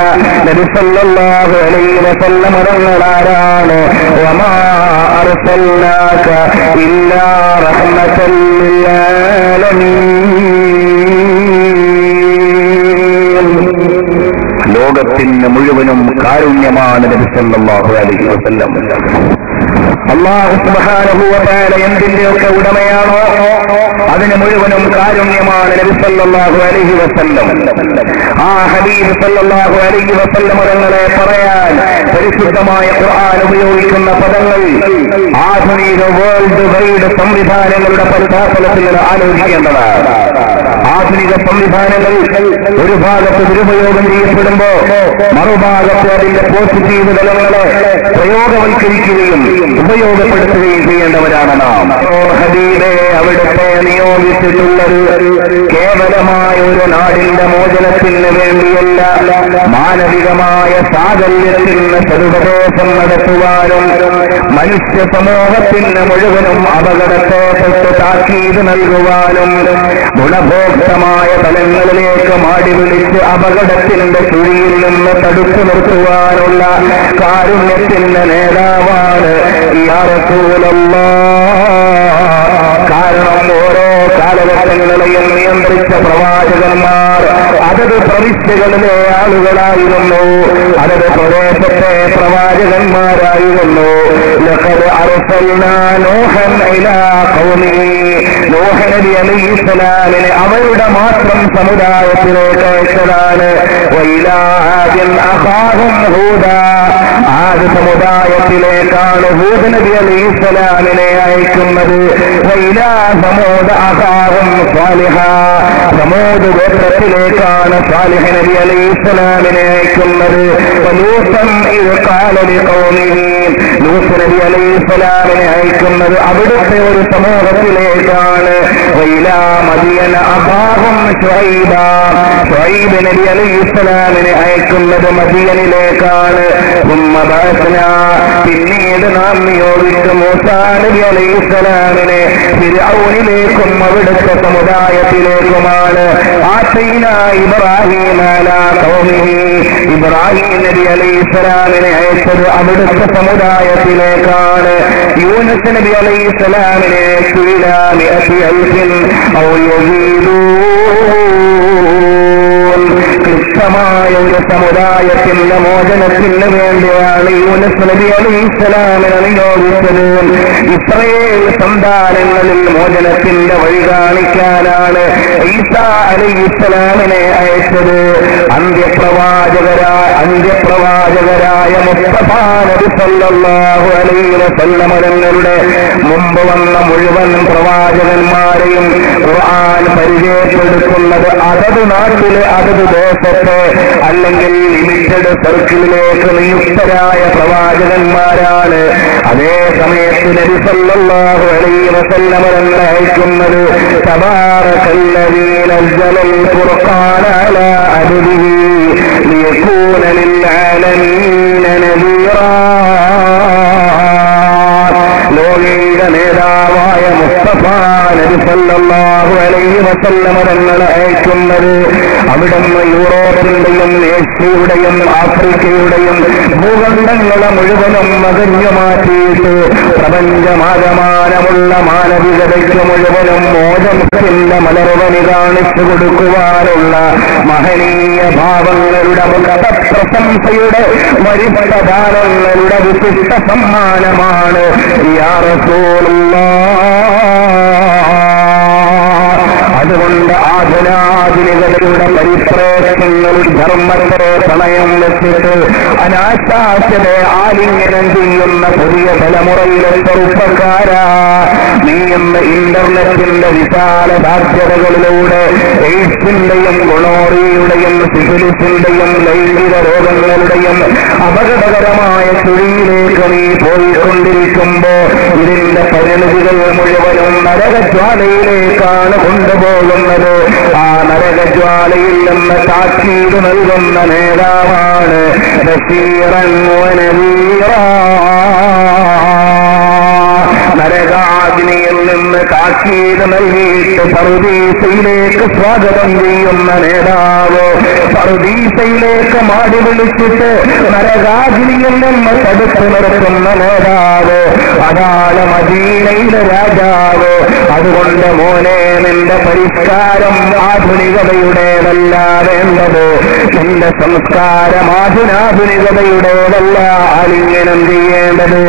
നബി സല്ലല്ലാഹു അലൈഹി വസല്ലം തങ്ങൾ ആരാണ്? വമാ അർസൽനാക ഇല്ലാ റഹ്മത്തൽ ലിൽ ആലമീൻ, ലോകത്തിന് മുഴുവനും കാരുണ്യമാണ് നബി സല്ലല്ലാഹു അലൈഹി വസല്ലം. അല്ലാഹു സുബ്ഹാനഹു വ തആല എന്തിന്റെയൊക്കെ ഉടമയാണോ അതിന് മുഴുവനും കാരുണ്യമാണ് നബി സല്ലല്ലാഹു അലൈഹി വസല്ലം. ആ ഹബീബ് സല്ലല്ലാഹു അലൈഹി വസല്ലം തങ്ങളെ പറയാൻ പരിശുദ്ധമായ ഖുർആൻ ഉപയോഗിക്കുന്ന പദങ്ങൾ ആധുനിക വേൾഡ് വൈഡ് സംവിധാനങ്ങളുടെ പശ്ചാത്തലത്തിൽ ആലോചിക്കേണ്ടതാണ്. ആധുനിക സംവിധാനങ്ങൾ ഒരു ഭാഗത്ത് ദുരുപയോഗം ചെയ്യപ്പെടുമ്പോ മറുഭാഗത്ത് അതിന്റെ പോസിറ്റീവ് തലങ്ങളെ പ്രയോഗവൽക്കരിക്കുകയും ഉപയോഗപ്പെടുത്തുകയും ചെയ്യേണ്ടവരാണ് നാം. ഹബീബെ അവിടുത്തെ നിയോഗിച്ചിട്ടുള്ളത് കേവലമായ ഒരു നാടിന്റെ മോചനത്തിന് വേണ്ടിയല്ല, മാനവികമായ സാകല്യത്തിന് സതുപദേശം നടത്തുവാനും മനുഷ്യ സമൂഹത്തിന് മുഴുവനും അപകടത്തെ തൊട്ട് താക്കീത് നൽകുവാനും ഗുണഭോക്തമായ തലങ്ങളിലേക്ക് മാടി വിളിച്ച് അപകടത്തിന്റെ ചുഴിയിൽ നിന്ന് തടുത്തു നിർത്തുവാനുള്ള കാരുണ്യത്തിന്റെ നേതാവാണ് യാ റസൂലല്ലാഹ്. കാരണം ഓരോ കാലഘട്ടങ്ങളെയും നിയന്ത്രിച്ച പ്രവാചകന്മാർ അതത് പ്രവിശ്യകളിലെ ആളുകളായിരുന്നു, അതത് പ്രദേശത്തെ പ്രവാചകന്മാരായിരുന്നു. ലഖദ് അർസൽനാ നൂഹൻ ഇലാ ഖൗമിഹി, നൂഹ് നബി അലൈഹിസ്സലാമിനെ അവരുടെ മാത്രം സമുദായത്തിലേക്ക് അയച്ചതാണ്. വഇലാ ആദിൻ അഖാഹും ഹൂദാ, ആദ് സമുദായത്തിലേക്കാണ് ഹൂദ് നബി അലൈഹിസ്സലാമിനെ അയക്കുന്നത്. വഇലാ സമൂദ അഖാഹും സാലിഹാ, സമൂദ് ഗോത്രത്തിലേക്കാണ് സാലിഹ് നബി അലൈഹിസ്സലാമിനെ അയക്കുന്നത്. വലൂത്തൻ ഇദ് ഖാല ലിഖൗമിഹി, ലൂത്ത് നബി അലൈഹിസ്സലാമിനെ അയക്കുന്നത് അവിടുത്തെ ഒരു സമൂഹത്തിലേക്കാണ്. വഇലാ മദിയന അഖാഹും ശുഐബാ, ശുഐബ് നബി അലൈഹിസ്സലാമിനെ അയക്കുന്നത് മദിയനിലേക്കാണ്. പിന്നീട് നാം നിയോഗിച്ച മൂസാ നബി അലൈഹിസ്സലാമിനെ ഫിർഔനിലേക്കും അവിടുത്തെ സമുദായത്തിലേക്കുമാണ്. ആതൈനാ ഇബ്രാഹീമ അലാ ഖൗമിഹി, ഇബ്രാഹിം നബി അലൈഹിസ്സലാമിനെ അയച്ചത് അവിടുത്തെ സമുദായത്തിലേക്കാണ്. യൂനുസ് നബി അലൈഹിസ്സലാമിനെ ഇലാ മിഅതി അൽഫിൻ ഔ യസീദൂൻ, ക്ലിഷ്ടമായ ഒരു സമുദായത്തിന്റെ മോചനത്തിന് വേണ്ടിയാണ് യൂനുസ് നബി അലൈഹിസ്സലാമിനെ നിയോഗിച്ചത്. ഇസ്രായേൽ സന്താനങ്ങളിൽ മോചനത്തിന്റെ വഴി കാണിക്കാനാണ് ഈസാ അലൈഹിസ്സലാമിനെ അയച്ചത്. അന്ത്യപ്രവാചകരായ മുസ്തഫാ നബി സല്ലല്ലാഹു അലൈഹി വസല്ലം തങ്ങളുടെ മുമ്പ് വന്ന മുഴുവൻ പ്രവാചകന്മാരെയും ഖുർആൻ പരിചയപ്പെടുത്തുന്നത് അതത് നാട്ടിലെ അതത് ദേശത്തെ അല്ലെങ്കിൽ ലിമിറ്റഡ് സർക്കിളിലേക്ക് നിയുക്തരായ പ്രവാചകന്മാരാണ്. അതേ സമയത്ത് നബി സല്ലല്ലാഹു അലൈഹി വസല്ലമ തങ്ങളെ അയക്കുന്നത് തബാറകല്ലദീ നസ്സലൽ ഖുർആന അലാ അബ്ദിഹി ലിയകൂന ലിൽആലമീന നദീറാ. ലോകൈക നേതാവായ മുസ്തഫ നബി സല്ലല്ലാഹു അലൈഹി വസല്ലമ തങ്ങളെ അയക്കുന്നത് അവിടുന്ന് യൂറോപ്പിന്റെയും ഏഷ്യയുടെയും ആഫ്രിക്കയുടെയും ഭൂഖണ്ഡങ്ങളെ മുഴുവനും മകഞ്ഞു മാറ്റിയിട്ട് പ്രപഞ്ചമാകമാനമുള്ള മാനവികതയ്ക്ക് മുഴുവനും മോചനത്തിന്റെ മലർവനി കാണിച്ചു കൊടുക്കുവാനുള്ള മഹനീയ ഭാവങ്ങളുടെ പ്രശംസയുടെ വരിഷ്ഠദാനങ്ങളുടെ വിശിഷ്ട സമ്മാനമാണ് യാ റസൂലുള്ളാഹ്. അതുകൊണ്ട് ആധുനാധുനികതയുടെ പരിപ്രേക്ഷങ്ങളിൽ ധർമ്മത്തെ പ്രണയം വെച്ചിട്ട് അനാശാസ്യതയെ ആലിംഗനം ചെയ്യുന്ന പുതിയ തലമുറയിലെ ചെറുപ്പക്കാരാ, നീ ഇന്ന് ഇന്റർനെറ്റിന്റെ വിശാല സാധ്യതകളിലൂടെ എയ്ഡ്സിന്റെയും ഗുണോറിയുടെയും സിഫിലിസിന്റെയും ലൈംഗിക രോഗങ്ങളുടെയും അപകടകരമായ ചുഴിയിലേക്ക് നീ പോയിക്കൊണ്ടിരിക്കുമ്പോ ഇതിന്റെ പരിണിതികൾ മുഴുവനും നരകജ്വാലയിലേക്കാണ് കൊണ്ടുപോകുന്നത്. ആ നരകജ്വാലയിൽ നിന്ന് താക്കീത് നൽകുന്ന നേതാവാണ് ബശീറൻ വനദീറാ. നരകാഗ്നിയിൽ നിന്ന് താക്കീത് നൽകിയിട്ട് പറുദീസയിലേക്ക് സ്വാഗതം ചെയ്യുന്ന നേതാവ്, പറുദീസയിലേക്ക് മാടി വിളിച്ചിട്ട് നരകാഗ്നിയിൽ നിന്ന് തടുത്തു നിർത്തുന്ന നേതാവ്, അതാണ് മദീനയിലെ രാജാവ്. അതുകൊണ്ട് മോനെ, നിന്റെ പരിഷ്കാരം ആധുനികതയുടേതല്ല വേണ്ടത്, നിന്റെ സംസ്കാരം ആധുനാധുനികതയുടേതല്ല ആലിംഗനം ചെയ്യേണ്ടത്.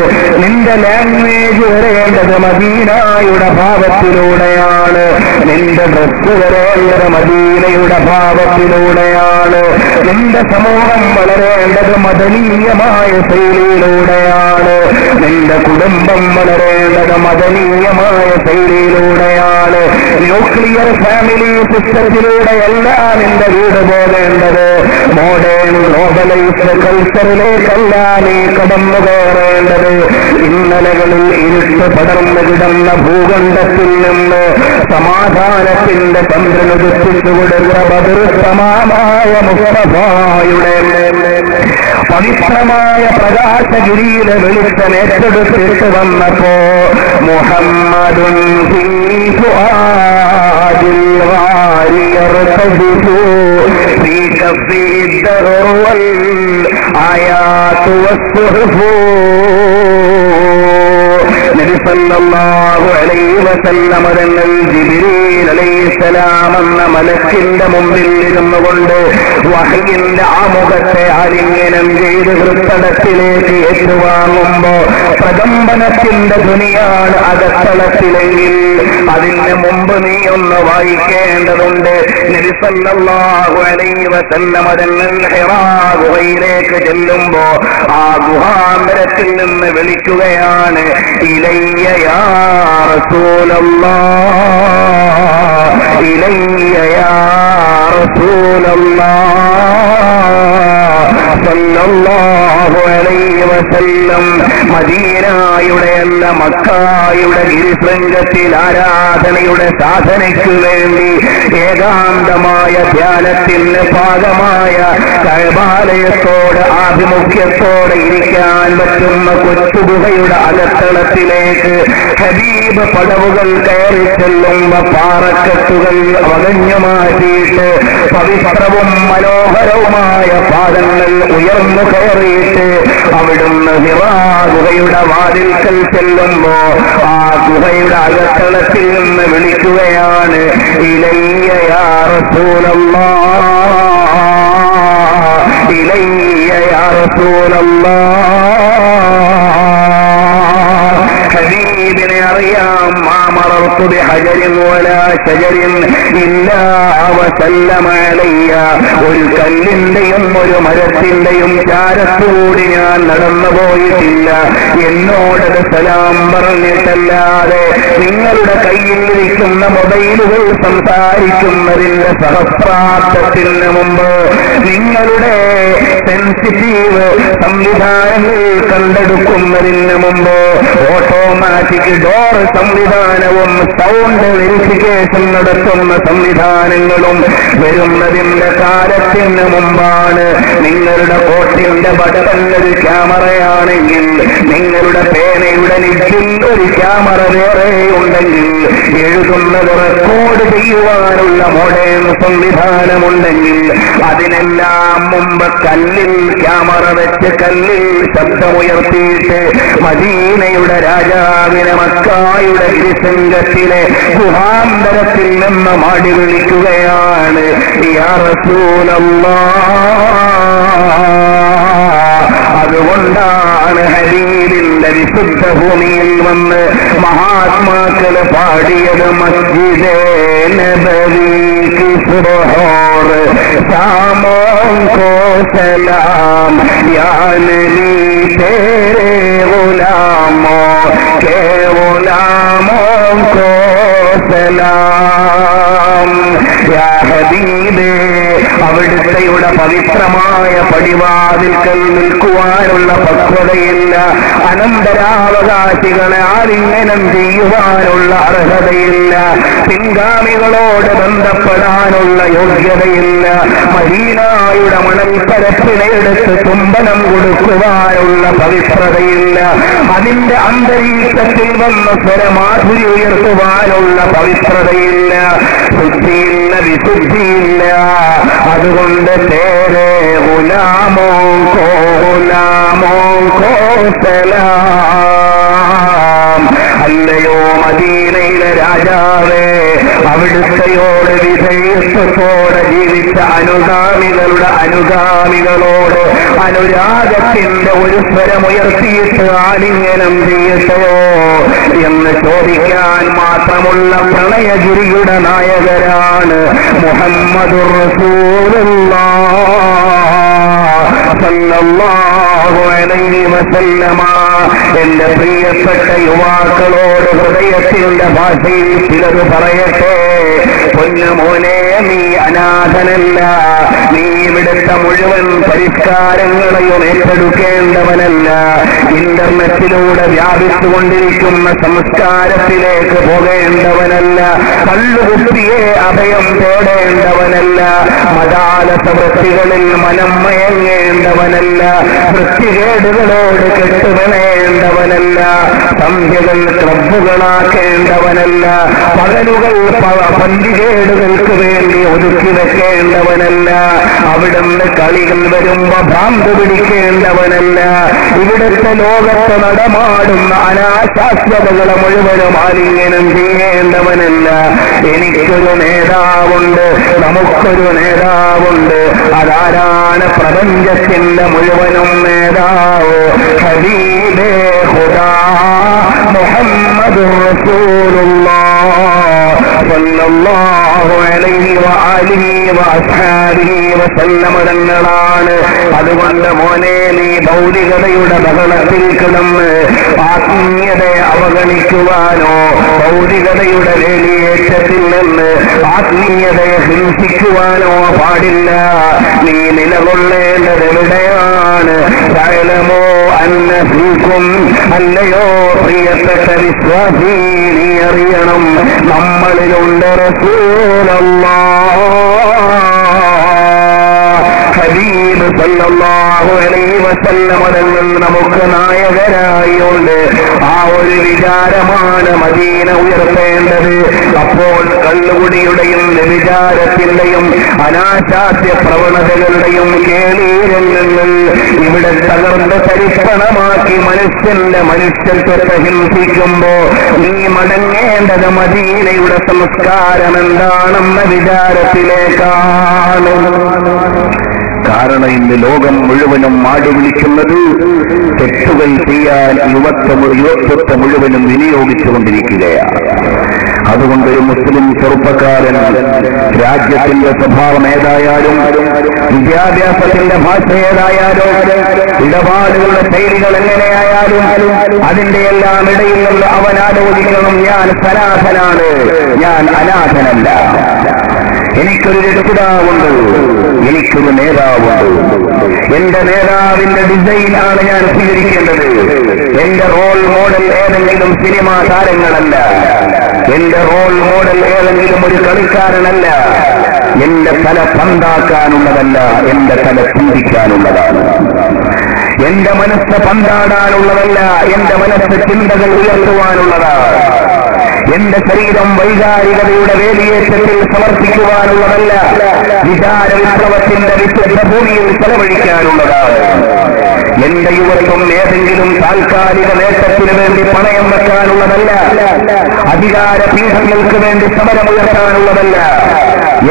നിന്റെ ലാംഗ്വേജ് വരേണ്ടത് മദീനയുടെ ഭാവത്തിലൂടെയാണ്, നിന്റെ ഡ്രസ് വരേണ്ടത് മദീനയുടെ ഭാവത്തിലൂടെയാണ്, നിന്റെ സമൂഹം വളരേണ്ടത് മദനീയമായ ശൈലിയിലൂടെയാണ്, നിന്റെ കുടുംബം വളരേണ്ടത് മദനീയമായ ശൈലിയിലൂടെയാണ്. ന്യൂക്ലിയർ ഫാമിലി സിസ്റ്റത്തിലൂടെയല്ല നിന്റെ വീട് പോകേണ്ടത്. മോഡേൺ ഗ്ലോബലൈസ്ഡ് കൾച്ചറിലേക്കല്ല നീ കടന്നു കയറേണ്ടത്. ഇന്നലകളിൽ ഇരുട്ട് പടർന്നു കിടന്ന ഭൂഖണ്ഡത്തിൽ നിന്ന് സമാധാനത്തിന്റെ ചന്ദ്രനുദിപ്പിച്ചു കൊടുത്ത ബദറുത്തമാമായ മുസ്തഫായുടെ പവിത്രമായ പ്രകാശഗിരിയിലെ വെളിച്ചം ഏറ്റെടുത്തിട്ട് വന്നപ്പോ മുഹമ്മദുൻ ഫീ ഫുആദിൽ ഗാരി യർതദിഫു ഫീ കഫി الدهر والآيات والصحف. നബി സല്ലല്ലാഹു അലൈഹി വസല്ലം തങ്ങൾ ജിബ്രീൽ അലൈഹിസ്സലാം എന്ന മലക്കിന്റെ മുമ്പിൽ ഇരുന്നുകൊണ്ട് വഹയിന്റെ ആമുഖത്തെ ആലിംഗനം ചെയ്ത് ഹൃത്തടത്തിലേക്ക് ഏറ്റുവാങ്ങുമ്പോ പ്രകമ്പനത്തിന്റെ ധ്വനിയാണ് അകത്തളത്തിലെങ്കിൽ അതിന് മുമ്പ് നീ ഒന്ന് വായിക്കേണ്ടതുണ്ട്. നബി സല്ലല്ലാഹു അലൈഹി വസല്ലം തങ്ങൾ ഹിറാ ഗുഹയിലേക്ക് ചെല്ലുമ്പോ ആ ഗുഹാന്തരത്തിൽ നിന്ന് വിളിക്കുകയാണ്, ഇലയ്യ യാ റസൂലല്ലാഹ്, ഇലയ്യ യാ റസൂലല്ലാഹ് സല്ലല്ലാഹു അലൈഹി വസല്ലം. മദീനയുടെ അല്ല മക്കായുടെ ഗിരിശൃംഗത്തിൽ ആരാധനയുടെ സാധനയ്ക്ക് വേണ്ടി ഏകാന്തമായ ധ്യാനത്തിന് ഭാഗമായ കഅബാലയത്തോട് ആഭിമുഖ്യത്തോടെ ഇരിക്കാൻ പറ്റുന്ന കൊച്ചുഗുഹയുടെ അകത്തളത്തിലേക്ക് ഹബീബ് പടവുകൾ കയറി ചെല്ലുമ്പോ പാറക്കെട്ടുകൾ വകഞ്ഞു മാറ്റിയിട്ട് പവിത്രവും മനോഹരവുമായ പാദങ്ങൾ ഉയർന്നു കയറിയിട്ട് അവിടുന്ന് ഹിറാ ഗുഹയുടെ വാതിൽക്കൽ ചെല്ലുമ്പോ ആ ഗുഹയുടെ അകത്തളത്തിൽ നിന്ന് വിളിക്കുകയാണ്, ഇലയ്യ യാ റസൂലല്ലാഹ്, ഇലയ്യ യാ റസൂലല്ലാഹ്. ഹബീബിനെ അറിയാം. മാമറർത്തു ബിഹജരിൻ വലാ ശജരിൻ ഇല്ലാ വസല്ലമ അലയ്യ. ഒരു കല്ലിന്റെയും ഒരു മരത്തിന്റെയും ചാരത്തുകൂടി ഞാൻ നടന്നു പോയിട്ടില്ല. എന്നോടത് സലാം പറഞ്ഞിട്ടല്ലാതെ. നിങ്ങളുടെ കയ്യിൽ ഇരിക്കുന്ന മൊബൈലുകൾ സംസാരിക്കുന്നതിന്റെ സഹസ്രാബ്ദത്തിന് മുമ്പ്, നിങ്ങളുടെ സെൻസിറ്റീവ് സംവിധാനങ്ങൾ കണ്ടെടുക്കുന്നതിന് മുമ്പ്, ഓട്ടോമാറ്റിക് ഡോർ സംവിധാനവും സൗണ്ട് വെരിഫിക്കേഷൻ നടത്തുന്ന സംവിധാനങ്ങളും വരുന്നതിന്റെ കാലത്തിന് മുമ്പാണ്. നിങ്ങളുടെ കോട്ടിന്റെ ബട്ടൺ ഒരു ക്യാമറയാണെങ്കിൽ, നിങ്ങളുടെ പേനയുടെ നിറ്റിൽ ഒരു ക്യാമറ വേറെ ഉണ്ടെങ്കിൽ, എഴുതുന്നത് റെക്കോർഡ് ചെയ്യുവാനുള്ള മോഡേൺ സംവിധാനമുണ്ടെങ്കിൽ, അതിനെല്ലാം മുമ്പ് കല്ലിൽ ക്യാമറ വെച്ച് കല്ലിൽ ശബ്ദമുയർത്തിയിട്ട് മദീനയുടെ രാജാവിനെ മക്കായുടെ ഗിരിശൃംഗത്തിലെ ഗുഹാന്തരത്തിൽ നിന്ന് മാടി വിളിക്കുകയാണ്, യാ റസൂലല്ലാഹ്. അതുകൊണ്ടാണ് ഹബീബിന്റെ വിശുദ്ധ ഭൂമിയിൽ വന്ന് മഹാത്മാക്കള് പാടിയത് മസ്ജിദേ നബവി की सुबहोर शामों को सलाम या नबी तेरे गुलामों के गुलामों को സലാം. യാ ഹബീബേ, അവിടുത്തെയുടെ പവിത്രമായ പടിവാതിൽക്കൽ നിൽക്കുവാനുള്ള പക്വതയില്ല. അനന്തരാവകാശികളെ ആലിംഗനം ചെയ്യുവാനുള്ള അർഹതയില്ല. പിൻഗാമികളോട് ബന്ധപ്പെടാനുള്ള യോഗ്യതയില്ല. മദീനായുടെ മണൽപ്പരപ്പിനെ എടുത്ത് ചുംബനം കൊടുക്കുവാനുള്ള പവിത്രതയില്ല. അതിന്റെ അന്തരീക്ഷത്തിൽ വന്ന സ്വരമാധുരി ഉയർത്തുവാനുള്ള പവിത്രതയില്ല. ശുദ്ധിയില്ല, വിശുദ്ധിയില്ല. അതുകൊണ്ട് തേരെ ഗുലാമോ കോ സലാം. അല്ലയോ മദീനയിലെ രാജാവേ, അവിടുത്തെയോട് വിധേയത്വത്തോടെ ജീവിച്ച അനുഗാമികളോട് അനുരാഗത്തിന്റെ ഒരു സ്വരമുയർത്തിയിട്ട് ആലിംഗനം ചെയ്യട്ടെയോ എന്ന് ചോദിക്കാൻ മാത്രമുള്ള പ്രണയഗിരിയുടെ നായകരാണ് മുഹമ്മദുർ റസൂലുള്ളാഹ് സല്ലല്ലാഹു അലൈഹി വസല്ലമ. എന്റെ പ്രിയപ്പെട്ട യുവാക്കളോട് ഹൃദയത്തിന്റെ ഭാഷയിൽ ചിലത് പറയട്ടെ. പൊന്നുമോനെ, നീ അനാഥനല്ല. നീ ഇവിടുത്തെ മുഴുവൻ പരിഷ്കാരങ്ങളെയും ഏറ്റെടുക്കേണ്ടവനല്ല. ഇന്റർനെറ്റിലൂടെ വ്യാപിച്ചുകൊണ്ടിരിക്കുന്ന സംസ്കാരത്തിലേക്ക് പോകേണ്ടവനല്ല. കള്ളുകുട്ടിയെ അഭയം തേടേണ്ടവനല്ല. മതാലസ വൃത്തികളിൽ മനം മയങ്ങേണ്ടവനല്ല. വൃത്തികേടുകളോട് കെട്ടുപിണയേണ്ടവനല്ല. സന്ധ്യകൾ ക്ലബ്ബുകളാക്കേണ്ടവനല്ല. പകലുകൾ പന്തികേടുകൾക്ക് വേണ്ടി ഒതുക്കി വെക്കേണ്ടവനല്ല. അവിടുന്ന് കളികൾ വരുമ്പോ ഭ്രാന്ത് പിടിക്കേണ്ടവനല്ല. ഇവിടുത്തെ ലോകത്ത് നടമാടുന്ന അനാശാസ്യതകളെ മുഴുവനും ആലിംഗനം ചെയ്യേണ്ടവനല്ല. എനിക്കൊരു നേതാവുണ്ട്, നമുക്കൊരു നേതാവുണ്ട്. അതാരാണ്? പ്രപഞ്ചത്തിന്റെ മുഴുവനും നേതാവ് ഹബീബേ ഖുദാ മുഹമ്മദുർ റസൂലുള്ളാഹ് സല്ലല്ലാഹു അലൈഹി വആലിഹി വഅസ്ഹാബിഹി വസല്ലമ തങ്ങളാണ്. അതുകൊണ്ട് മോനെ, നീ ഭൗതികതയുടെ ബഹളത്തിൽ കിടന്ന് ആത്മീയതയെ അവഗണിക്കുവാനോ ഭൗതികതയുടെ വേലിയേറ്റത്തിൽ നിന്ന് ആത്മീയതയെ ഹിംസിക്കുവാനോ പാടില്ല. നീ നിലകൊള്ളേണ്ടത് എവിടെയാണ്? സഅലമോ അന്ന ഫീകും. അല്ലയോ പ്രിയപ്പെട്ട വിശ്വാസി, നീ അറിയണം, നമ്മളിലുണ്ട് റസൂലുള്ളാഹ് ഹബീബ് സല്ലല്ലാഹു അലൈഹി വസല്ലമ തങ്ങൾ നമുക്ക് നായകരായുണ്ട്. ആ ഒരു വിചാരമാണ് മദീന ഉയർത്തേണ്ടത്. അപ്പോൾ കള്ളുകുടിയുടെയും വ്യഭിചാരത്തിന്റെയും അനാശാസ്യ പ്രവണതകളുടെയും കേളീരംഗങ്ങൾ ഇവിടെ തകർന്ന് തരിപ്പണമാക്കി മനുഷ്യന്റെ മനുഷ്യത്വത്തെ ഹിംസിക്കുമ്പോ നീ മടങ്ങേണ്ടത് മദീനയുടെ സംസ്കാരം എന്താണെന്ന വിചാരത്തിലേക്കാണ്. കാരണം ഇന്ന് ലോകം മുഴുവനും മാടി വിളിക്കുന്നത് തെറ്റുകൾ ചെയ്യാൻ യുവത്വത്തെ മുഴുവനും വിനിയോഗിച്ചുകൊണ്ടിരിക്കുകയാണ്. അതുകൊണ്ടൊരു മുസ്ലിം ചെറുപ്പക്കാരൻ രാജ്യത്തിന്റെ സ്വഭാവം ഏതായാലും, വിദ്യാഭ്യാസത്തിന്റെ ഭാഷ ഏതായാലും, ഇടപാടുകളുടെ ശൈലികൾ എങ്ങനെയായാലും അതിന്റെ എല്ലാം ഇടയിൽ നിന്ന് അവൻ ആലോചിക്കണം, ഞാൻ സനാഥനാണ്, ഞാൻ അനാഥനല്ല. എനിക്കൊരു രക്ഷിതാവുണ്ട്, എനിക്കൊരു നേതാവുണ്ട്. എന്റെ നേതാവിന്റെ ഡിസൈൻ ആണ് ഞാൻ സ്വീകരിക്കേണ്ടത്. എന്റെ റോൾ മോഡൽ ഏതെങ്കിലും സിനിമാ താരങ്ങളല്ല, എന്റെ റോൾ മോഡൽ ഏതെങ്കിലും ഒരു കളിക്കാരനല്ല. എന്റെ തല പന്താക്കാനുള്ളതല്ല, എന്റെ തല ചിന്തിക്കാനുള്ളതാണ്. എന്റെ മനസ്സ് പന്താടാനുള്ളതല്ല, എന്റെ മനസ്സ് ചിന്തകൾ ഉയർത്തുവാനുള്ളതാണ്. എന്റെ ശരീരം വൈകാരികതയുടെ വേലിയേറ്റത്തിൽ സമർപ്പിക്കുവാനുള്ളതല്ല, വിചാര വിപ്ലവത്തിന്റെ വിശുദ്ധ ഭൂമിയിൽ ചെലവഴിക്കാനുള്ളതാണ്. എന്റെ യുവത്വം ഏതെങ്കിലും താൽക്കാലിക നേട്ടത്തിന് വേണ്ടി പണയം വെക്കാനുള്ളതല്ല, അധികാര പീഠങ്ങൾക്ക് വേണ്ടി സമരമുയർത്താനുള്ളതല്ല.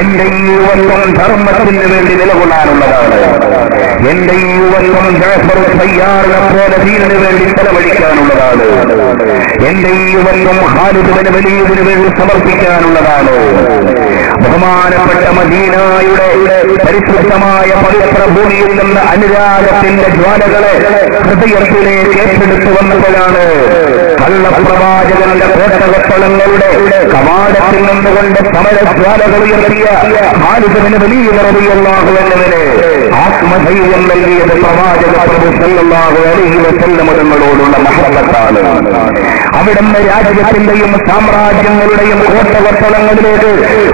എന്റെ ഈ യുവത്വം ധർമ്മത്തിന് വേണ്ടി നിലകൊള്ളാനുള്ളതാണ്. എന്റെ ഈ യുവത്വം ജഅഫർ സയ്യാറിനെ പോലെ ദീനിന് വേണ്ടി ചെലവഴിക്കാനുള്ളതാണ്. എന്റെ ഈ യുവത്വം ഖാലിദ് ബിൻ വലീദിന് വേണ്ടി സമർപ്പിക്കാനുള്ളതാണ്. ബഹുമാനപ്പെട്ട മദീനയുടെ പരിശുദ്ധമായ പവിത്ര ഭൂമിയിൽ നിന്ന് അനുരാഗത്തിന്റെ ജ്വാലകളെ ഹൃദയത്തിലേക്ക് ഏറ്റെടുത്തു വന്നപ്പോഴാണ് കള്ളപ്രവാചകന്റെ കോട്ടകത്തളങ്ങളുടെ കവാടത്തിൽ നിന്നുകൊണ്ട് സമരജ്വാലകൾ ഉയർത്തിയ ഖാലിദ് ബിൻ വലീദ് റളിയല്ലാഹു അൻഹുവിനെ ആത്മധൈര്യം നൽകിയത് പ്രവാചക പ്രഭു സല്ലല്ലാഹു അലൈഹി വസല്ലം തങ്ങളോടുള്ള മഹബത്താണ്. അവിടുന്ന് രാജ്യത്തിന്റെയും സാമ്രാജ്യങ്ങളുടെയും കോട്ടകത്തളങ്ങളിലേക്ക്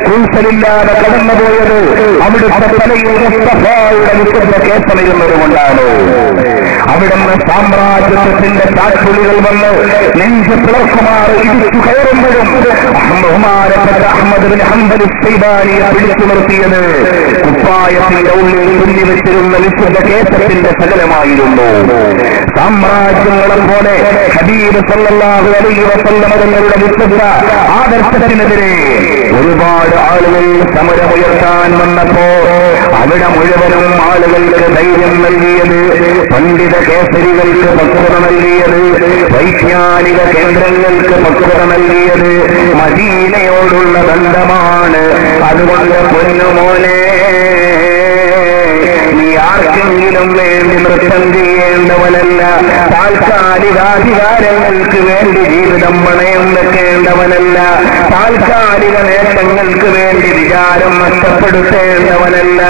കൂസലില്ലാതെ കടന്നുപോയത് അവിടുത്തെ തലയിൽ മുസ്തഫയുടെ വിശുദ്ധ കേസമിരുന്നത് കൊണ്ടാണ്. അവിടുന്ന് സാമ്രാജ്യത്വത്തിന്റെ താഴ്ത്തുളികൾ വന്ന് നെഞ്ച് പിളർക്കുമാർ ഇടിച്ചു കയറുമ്പോഴും ബഹുമാനപ്പെട്ട അഹ്മദ് ബിൻ ഹംബൽ ശൈബാനിയെ പിടിച്ചു നിർത്തിയത് കുപ്പായത്തിന്റെ ഉള്ളിൽ തുന്നിവെച്ചിരുന്ന വിശുദ്ധ കേസത്തിന്റെ ശകലമായിരുന്നു. സാമ്രാജ്യങ്ങളെ പോലെ ഹബീബ് സല്ലല്ലാഹു അലൈഹി വസല്ലം തങ്ങളുടെ വിശുദ്ധ ആദർശത്തിനെതിരെ ഒരുപാട് ആളുകൾ സമരമുയർത്താൻ വന്നപ്പോ അവിടെ മുഴുവനും ആളുകൾക്ക് ധൈര്യം നൽകിയത്, പണ്ഡിത കേസരികൾക്ക് പക്വത നൽകിയത്, വൈജ്ഞാനിക കേന്ദ്രങ്ങൾക്ക് പക്വത നൽകിയത് മദീനയോടുള്ള ബന്ധമാണ്. അതുകൊണ്ട് പൊന്നുമോനെ, നീ ആർക്കെങ്കിലും വേണ്ടി നൃത്തം ചെയ്യേണ്ടവനല്ല, താൽക്കാലികാധികാരങ്ങൾക്ക് വേണ്ടി ജീവിതം പണയം വെക്കേണ്ടവനല്ല, താൽക്കാലിക നേട്ടങ്ങൾക്ക് വേണ്ടി വിചാരം നഷ്ടപ്പെടുത്തേണ്ടവനല്ല.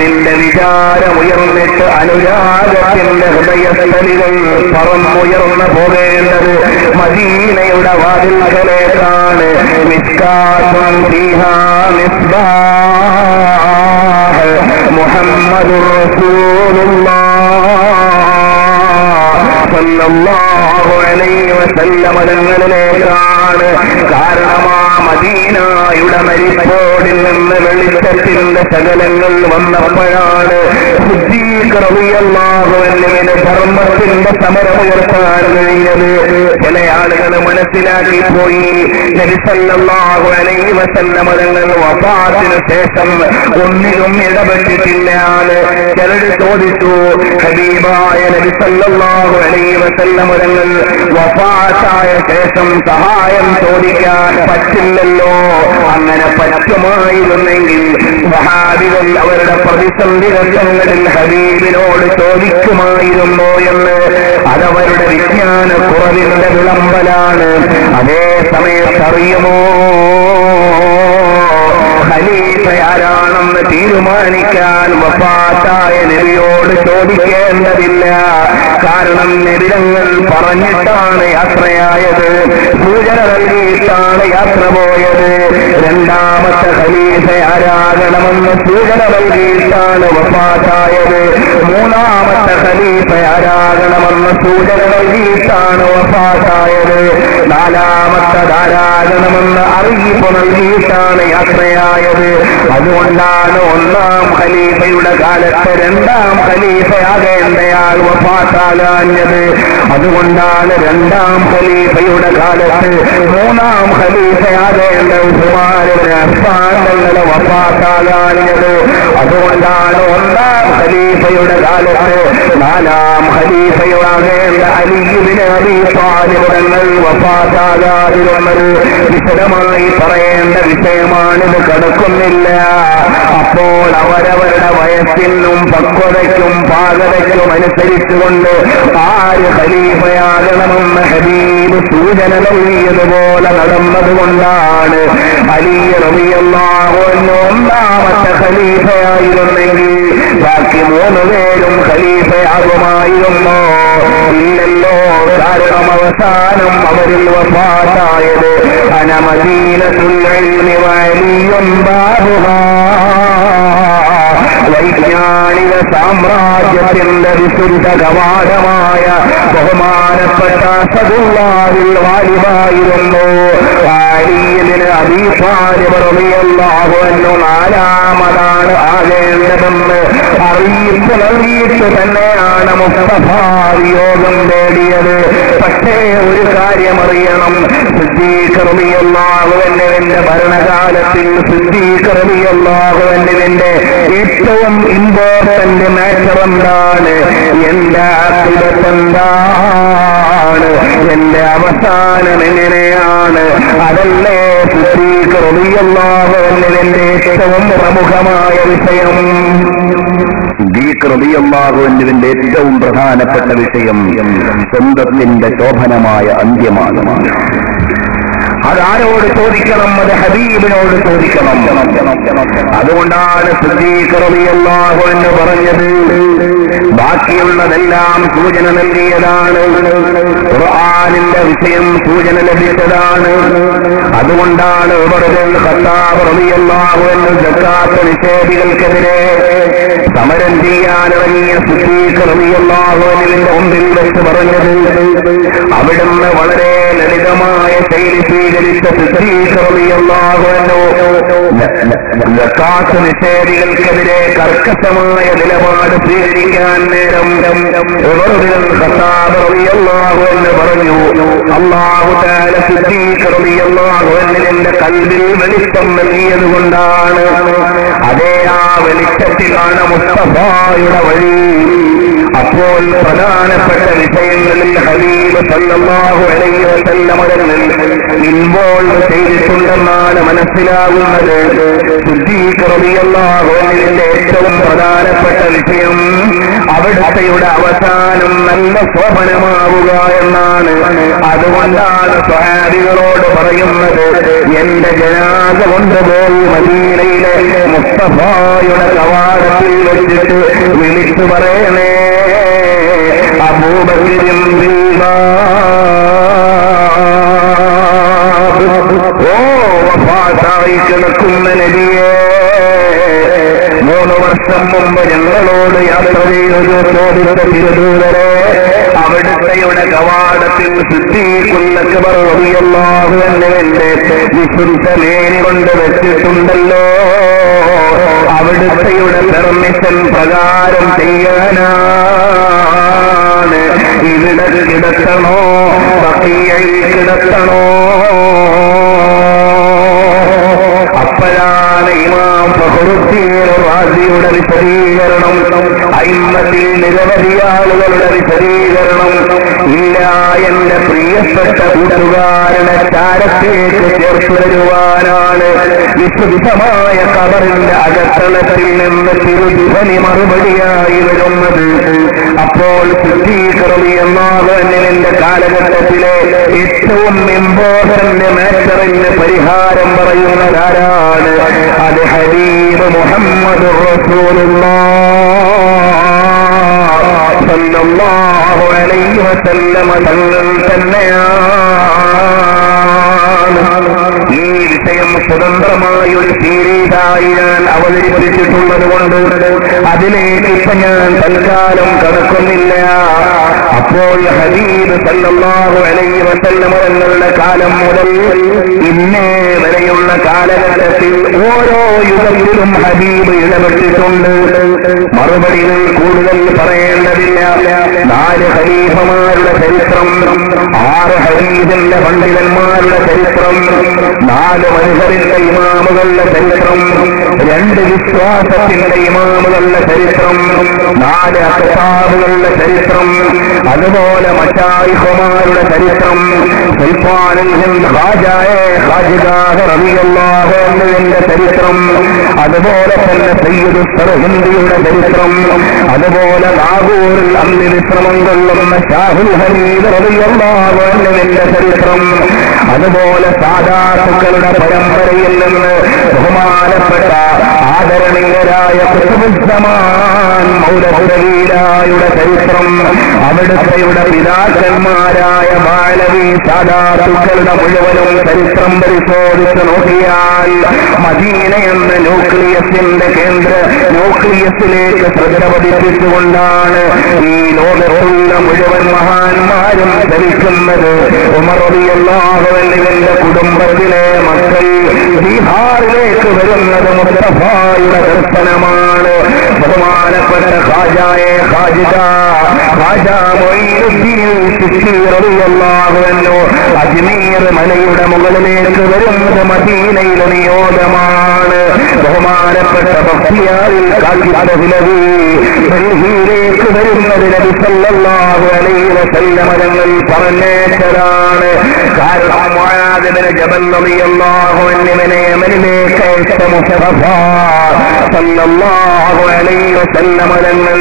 നിന്റെ വിചാരം ഉയർന്നിട്ട് അനുരാഗത്തിന്റെ ഹൃദയസ്ഥലികൾ പറന്നുയർന്നു പോകേണ്ടത് മദീനയുടെ വാതിൽക്കലേക്കാണ്. മിസ്കാത്തുൻ ഫീഹാ മിസ്ബാഹ് മുഹമ്മദുർ റസൂലുള്ളാഹ് സല്ലല്ലാഹു അലൈഹി വസല്ലം തങ്ങളിലേക്കാണ്. കാരണം ആ മദീനയുടെ മരിപ്പോടിൽ നിന്ന് വെളിച്ചത്തിന്റെ ശകലങ്ങൾ വന്നപ്പോഴാണ് സിദ്ദീഖ് റളിയല്ലാഹു അൻഹുവിന് ധർമ്മത്തിന്റെ സമരമുയർത്താൻ കഴിഞ്ഞത്. ചില ആളുകൾ മനസ്സിലാക്കി പോയി നബി സല്ലല്ലാഹു അലൈഹി വസല്ലം തങ്ങൾ വഫാത്തിന് ശേഷം ഒന്നിലും ഇടപെട്ടിട്ടില്ല. ചിലർ ചോദിച്ചു, ഹബീബായ നബി സല്ലല്ലാഹു അലൈഹി വസല്ലം തങ്ങൾ വഫാത്തായ ശേഷം സഹായം ചോദിക്കാൻ പറ്റില്ലല്ലോ, അങ്ങനെ പറ്റുമായിരുന്നെങ്കിൽ വഹാബികൾ അവരുടെ പ്രതിസന്ധി ഘട്ടങ്ങളിൽ ഹബീബിനോട് ചോദിക്കുമായിരുന്നു എന്ന്. അതവരുടെ വിജ്ഞാന കുറവിന്റെ വിളമ്പലാണ്. അതേ സമയത്ത് അറിയുമോ, ഖലീഫ ആരാണെന്ന് തീരുമാനിക്കാൻ വഫാത്തായ നബിയോട് ചോദിക്കേണ്ടതില്ല. കാരണം നബിതങ്ങൾ പറഞ്ഞിട്ടാണ് യാത്രയായത്, സൂചന നൽകിയിട്ടാണ് യാത്ര പോയത്. രണ്ടാമത്തെ ഖലീഫ ആരാകണമെന്ന് സൂചന നൽകിയിട്ടാണ് വഫാത്തായത്. മൂന്നാമത്തെ ഖലീഫ ആരാകണമെന്ന് സൂചന നൽകിയിട്ടാണ് വഫാത്തായത്. നാലാമത്തെ ആരാകണമെന്ന് അറിയിപ്പ് നൽകിയിട്ടാണ് യാത്രയായത്. അതുകൊണ്ടാണ് ഒന്നാം ഖലീഫയുടെ കാലത്ത് രണ്ടാം ഖലീഫയാകേണ്ടയാൾ വഫാത്താകാഞ്ഞത്. അതുകൊണ്ടാണ് രണ്ടാം ഖലീഫയുടെ കാലത്ത് മൂന്നാം ഖലീഫയാകേണ്ട ഉസ്മാൻ ഇബ്നു അഫ്ഫാൻ തങ്ങളെ വഫാത്താകാഞ്ഞത്. അതുകൊണ്ടാണ് ഒന്നാം ഖലീഫയുടെ കാലത്ത് 4ാം ഖലീഫയാകേണ്ട അലി ഇബ്നു അബീ ത്വാലിബ് തങ്ങൾ വഫാത്താകാതിരുന്നത് വിശദമായി പറയേണ്ട വിഷയമാണിത്, കടക്കുന്നില്ല. അപ്പോൾ അവരവരുടെ വയസ്സിനും പക്വതയ്ക്കും പാകതയ്ക്കും അനുസരിച്ചുകൊണ്ട് ആര് ഖലീഫയാകണമെന്ന് ഹബീബ് സൂചന നൽകിയതുപോലെ നടന്നതുകൊണ്ടാണ് അലി റളിയല്ലാഹു അൻഹു ഒന്നാമത്തെ ഖലീഫയായിരുന്നെങ്കിൽ ബാക്കി 3 പേരും ഖലീഫയാകുമായിരുന്നോ? ഇല്ലല്ലോ. കാരണം അവസാനം അവരിൽ വഫാത്തായത് അന മദീനത്തുൽ ഇൽമി വഅലിയുൻ ബാബുഹാ, വൈജ്ഞാനിക സാമ്രാജ്യത്തിന്റെ വിശുദ്ധ കവാടമായ ബഹുമാനപ്പെട്ട അസദുല്ലാഹിൽ വാലിബായിരുന്നു അലി ഇബ്നു അബീ ത്വാലിബ് റളിയല്ലാഹു അൻഹു 4ാമതാണ് ആകേണ്ടതെന്ന് അറിയിപ്പ് നൽകിയിട്ട് തന്നെയാണ് മുസ്തഫ യോഗം നേടിയത്. പക്ഷേ ഒരു കാര്യം അറിയണം, സിദ്ദീഖ് റളിയല്ലാഹു അൻഹുവിന്റെ ഭരണകാലത്തിൽ സിദ്ദീഖ് റളിയല്ലാഹു അൻഹുവിന്റെ ഏറ്റവും ഇമ്പോർട്ടന്റ് മാറ്റർ എന്താണ്? എന്റെ ആഖിബത്ത് എന്താണ്? എന്റെ അവസാനം എങ്ങനെയാണ്? അതല്ലേ സിദ്ദീഖ് റളിയല്ലാഹു അൻഹുവിന്റെ ഏറ്റവും പ്രമുഖമായ വിഷയം. സിദ്ദീഖ് റളിയല്ലാഹു അൻഹുവിന്റെ ഏറ്റവും പ്രധാനപ്പെട്ട വിഷയം സ്വന്തത്തിന്റെ ശോഭനമായ അന്ത്യമാണ്. അതാരോട് ചോദിക്കണം? അത് ഹബീബിനോട് ചോദിക്കണം. അതുകൊണ്ടാണ് സിദ്ദീഖ് റളിയല്ലാഹു അൻഹു പറഞ്ഞത്. ബാക്കിയുള്ളതെല്ലാം സൂചന നൽകിയതാണ്. ഖുർആനിന്റെ വിഷയം സൂചന ലഭിച്ചതാണ്. അതുകൊണ്ടാണ് ഉമർ ഇബ്നുൽ ഖത്താബ് റളിയല്ലാഹു അൻഹു സക്കാത്ത് നിഷേധികൾക്കെതിരെ സമരം ചെയ്യാനിറങ്ങിയ സിദ്ദീഖ് റളിയല്ലാഹു അൻഹുവിന്റെ മുമ്പിൽ വെച്ച് പറഞ്ഞത്, അവിടുന്ന് വളരെ ലളിതമായ ശൈലി സ്വീകരിച്ച സിദ്ദീഖ് റളിയല്ലാഹു അൻഹു സക്കാത്ത് നിഷേധികൾക്കെതിരെ കർക്കശമായ നിലപാട് സ്വീകരിക്കാൻ നേരം ഉമർ ഇബ്നുൽ ഖത്താബ് റളിയല്ലാഹു അൻഹു പറഞ്ഞു, അല്ലാഹു തആല സിദ്ദീഖ് റളിയല്ലാഹു അൻഹുവിന്റെ കൽബിൽ വെളിച്ചം നൽകിയതുകൊണ്ടാണ്. അതേ ആ വെളിച്ചത്തിലാണ് മുസ്തഫായുടെ വഴി. അപ്പോൾ പ്രധാനപ്പെട്ട വിഷയങ്ങളിൽ ഹബീബ് സല്ലല്ലാഹു അലൈഹി വസല്ലം ഇൻവോൾവ് ചെയ്തിട്ടുണ്ടെന്നാണ് മനസ്സിലാകുന്നത്. സിദ്ദീഖ് റളിയല്ലാഹു അൻഹുവിന്റെ ഏറ്റവും പ്രധാനപ്പെട്ട വിഷയം അവിടുത്തെയുടെ അവസാനം നല്ല ശോഭനമാവുക എന്നാണ്. അതുകൊണ്ടാണ് സ്വഹാബികളോട് പറയുന്നത്, എന്റെ ജനാസ കൊണ്ടുപോയി മദീനയിലെ മുസ്തഫായുടെ കവാടത്തിൽ വെച്ചിട്ട് വിളിച്ചു പറയണേ, അബൂബക്കറിൻ ഓ വഫാത്തായി കിടക്കുന്ന നബിയേ, 3 വർഷം മുമ്പ് ഞങ്ങളോട് യാത്ര ചെയ്തൊരു ചോദിച്ച തിരുദൂതരെ അവിടുത്തെയുടെ കവാടത്തിൽ സിദ്ദീഖുൽ അക്ബർ റളിയല്ലാഹു അൻഹുവിന്റെ വിശുദ്ധ മേനി കൊണ്ട് വെച്ചിട്ടുണ്ടല്ലോ, അവിടുത്തെയുടെ പെർമിഷൻ പ്രകാരം ചെയ്യാനാണ്. ഇവിടെ കിടത്തണോ ബഖീയിൽ കിടത്തണോ? അപ്പോഴാണ് ഇമാം ഫഖറുദ്ദീൻ റാസിയുടെ വിശദീകരണം, അയിമ്മത്തിൽ നിരവധി ആളുകളുടെ വിശദീകരണം, ഇല്ല എന്റെ പ്രിയപ്പെട്ട കൂട്ടുകാരനെ ചാരത്തേക്ക് ചേർത്തു തരുവാനാണ് വിശുദ്ധമായ ഖബറിന്റെ അകത്തളത്തിൽ നിന്ന് തിരുധ്വനി മറുപടിയായി വരുന്നത്. അപ്പോൾ സിദ്ദീഖ് റളിയല്ലാഹു അൻഹുവിന്റെ കാലഘട്ടത്തിലെ ഏറ്റവും ഇമ്പോർട്ടന്റ് മാറ്ററിന് പരിഹാരം പറയുന്നതാരാണ്? അത് ഹബീബ് മുഹമ്മദുർ റസൂലുള്ളാഹ് സല്ലല്ലാഹു അലൈഹി വസല്ലം തങ്ങൾ തന്നെയാണ്. ഈ വിഷയം സ്വതന്ത്രമായ ഒരു സീരീസായി ഞാൻ അവതരിപ്പിച്ചിട്ടുള്ളത് കൊണ്ട് അതിലേക്ക് ഇപ്പൊ ഞാൻ തൽക്കാലം കടക്കുന്നില്ല. അപ്പോൾ ഹബീബ് സല്ലല്ലാഹു അലൈഹി വസല്ലം തങ്ങളുടെ കാലം മുതൽ ഇന്നേ വരെയുള്ള പറയുന്ന കാലഘട്ടത്തിൽ ഓരോ യുഗത്തിലും ഹബീബ് ഇടപെട്ടിട്ടുണ്ട്. മറുപടികൾ കൂടുതൽ പറയേണ്ടതില്ല. 4 ഖലീഫമാരുടെ ചരിത്രം, 6 ഹദീസിന്റെ പണ്ഡിതന്മാരുടെ ചരിത്രം, 4 മനുഷ്യരുടെ ഇമാമുകളുടെ ചരിത്രം, 2 വിശ്വാസത്തിന്റെ ഇമാമുകളുടെ ചരിത്രം, 4 അഖ്താബുകളുടെ ചരിത്രം, അതുപോലെ മശായിഖുമാരുടെ ചരിത്രം, സുൽത്താനുൽ ഹിന്ദ് ഖാജായെ ഖാജിദാഹ് റളിയല്ലാഹു അൻഹുവിന്റെ ചരിത്രം, അതുപോലെ തന്നെ സയ്യിദ് സർഹിന്ദിയുടെ ചരിത്രം, അതുപോലെ നാഗൂറിൽ അന്ത്യവിശ്രമം കൊള്ളുന്ന ഷാഹുൽ ഹമീദ് റളിയല്ലാഹു അൻഹുവിന്റെ ചരിത്രം, അതുപോലെ സാദാത്തുക്കളുടെ പരമ്പരയിൽ നിന്ന് ബഹുമാനപ്പെട്ട ആദരണീയരായ ഖുതുബുസ്സമാൻ മൗലവിയുടെ ചരിത്രം, അവിടുത്തെയുടെ പിതാക്കന്മാരായ ബാലവി സാദാത്തുക്കളുടെ മുഴുവനും ചരിത്രം പരിശോധിച്ച് നോക്കിയാൽ മദീന എന്ന ന്യൂക്ലിയസിലേക്ക് ശ്രദ്ധ പതിപ്പിച്ചുകൊണ്ടാണ് ഈ ലോകത്തുള്ള മുഴുവൻ മഹാന്മാരും ധരിക്കുന്നത്. ഉമർ റളിയല്ലാഹു അൻഹുവിന്റെ കുടുംബത്തിലെ മക്കൾ ബീഹാറിലേക്ക് വരുന്നത് മുസ്തഫായുടെ ദർശനമാണ്. ബഹുമാനപ്പെട്ട ഖാജായെ ഖാജാ മൊയ്നുദ്ദീൻ ചിശ്തി റളിയല്ലാഹു അൻഹു അജ്മീർ മലയുടെ മുകളിലേക്ക് വരുന്നത് മദീനയിലെ നിയോഗമാണ്. ബഹുമാനപ്പെട്ട ബഖ്തിയാറിൽ കാക്കിബഹ്ലവി ഡൽഹിയിലേക്ക് വരുന്നത് നബി സല്ലല്ലാഹു അലൈഹി വസല്ലം തങ്ങൾ പറഞ്ഞേച്ചതാണ്. കാരണം മുആദ് ഇബ്നു ജബൽ റളിയല്ലാഹു അൻഹുവിനെ യമനിലേക്ക് അയച്ച മുസ്തഫ സല്ലല്ലാഹു അലൈഹി വസല്ലം തങ്ങൾ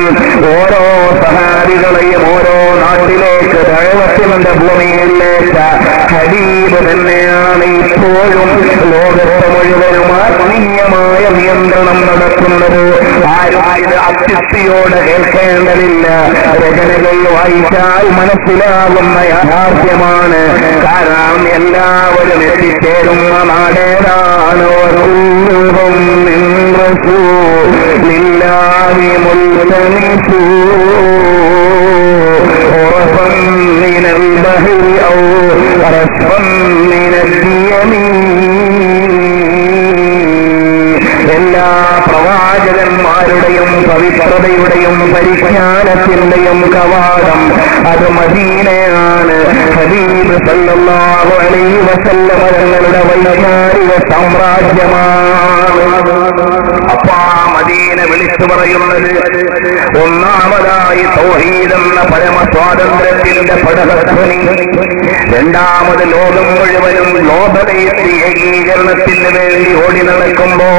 ഓരോ സഹാബികളെയും ഓരോ നാട്ടിലേക്ക് ദഅവത്തിന്റെ ഭൂമിയിലേക്ക് ഹബീബ് തന്നെയാണ് ഇപ്പോഴും ലോകത്ത് മുഴുവനും ആത്മീയമായ നിയന്ത്രണം നടത്തുന്നത്. ആരും ഇത് അത്യുക്തിയോടെ കേൾക്കേണ്ടതില്ല. രചനകൾ വായിച്ചാൽ മനസ്സിലാകുന്ന യാഥാർത്ഥ്യമാണ്. കാരണം എല്ലാവരും എത്തിച്ചേരുന്ന നാടേതാണ്. എല്ലാ പ്രവാചകന്മാരുടെയും പവിത്രതയുടെയും പരിജ്ഞാനത്തിന്റെയും കവാടം അത് മദീനയാണ്. ഹബീബ് സല്ലല്ലാഹു അലൈഹി വസല്ലം തങ്ങളുടെ വൈജ്ഞാനിക സാമ്രാജ്യമാണ്. അപ്പൊ ആ മദീന വിളിച്ചു പറയുന്നത് ഒന്നാമതായി തൗഹീദ് എന്ന പരമസ്വാതന്ത്ര്യത്തിന്റെ പടകധ്വനി, രണ്ടാമത് ലോകം മുഴുവനും ഗ്ലോബലൈസ്ഡ് ഏകീകരണത്തിന് വേണ്ടി ഓടി നടക്കുമ്പോ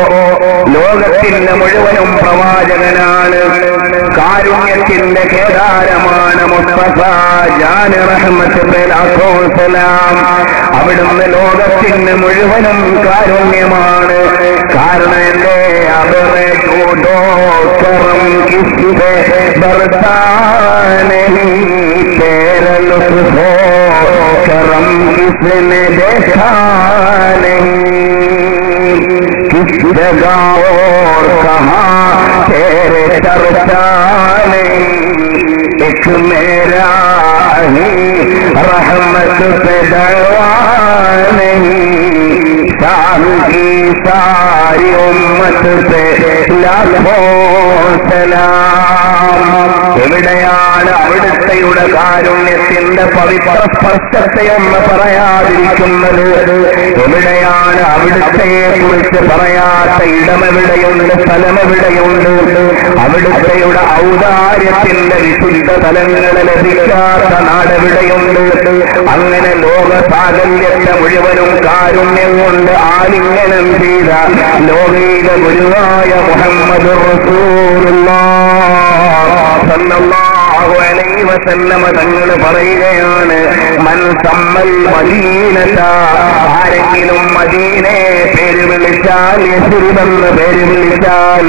ലോകത്തിന്റെ മുഴുവനും പ്രവാചകനാണ്. കാരുണ്യത്തിന്റെ കേദാരമാണ് മുസ്തഫ ജാൻ റഹ്മത്ത് ബിലാഖോസലാം. അവിടുന്ന് ലോകത്തിന് മുഴുവനും കാരുണ്യമാണ്. കാരണം എന്റെ അബറെ ചൂടോ കറം കിസ്സെ ബർത്താനെ തേരലുഹോ കറം കിസ്നെ ദേഖാ किस जगह और कहाँ तेरे चर्चा नहीं, एक मेरा ही रहमत पे दरवा नहीं, शान की सारी उम्मत पे लाखों सलाम. എവിടെയാണ് അവിടുത്തെയുടെ കാരുണ്യത്തിന്റെ പവിത്ര സ്പർശത്തെയൊന്ന് പറയാതിരിക്കുന്നത്? എവിടെയാണ് അവിടുത്തെയെ കുറിച്ച് പറയാത്ത ഇടമെവിടെയുണ്ട്, സ്ഥലമെവിടെയുണ്ട്? അവിടുത്തെയുടെ ഔദാര്യത്തിന്റെ വിശുദ്ധ തലങ്ങളെ ലഭിക്കാത്ത നാടെവിടെയുണ്ട്? അങ്ങനെ ലോകസാകല്യത്തെ മുഴുവനും കാരുണ്യം കൊണ്ട് ആലിംഗനം ചെയ്ത ലോകൈക ഗുരുവായ മുഹമ്മദുർ റസൂലുള്ളാഹ് സല്ലല്ലാഹു അലൈഹി വസല്ലം തങ്ങൾ പറയുകയാണ്, മൻ സമ്മൽ മദീനത, ആരെങ്കിലും മദീനയെ പേര് വിളിച്ചാൽ, യസ്രിബെന്ന് പേര് വിളിച്ചാൽ,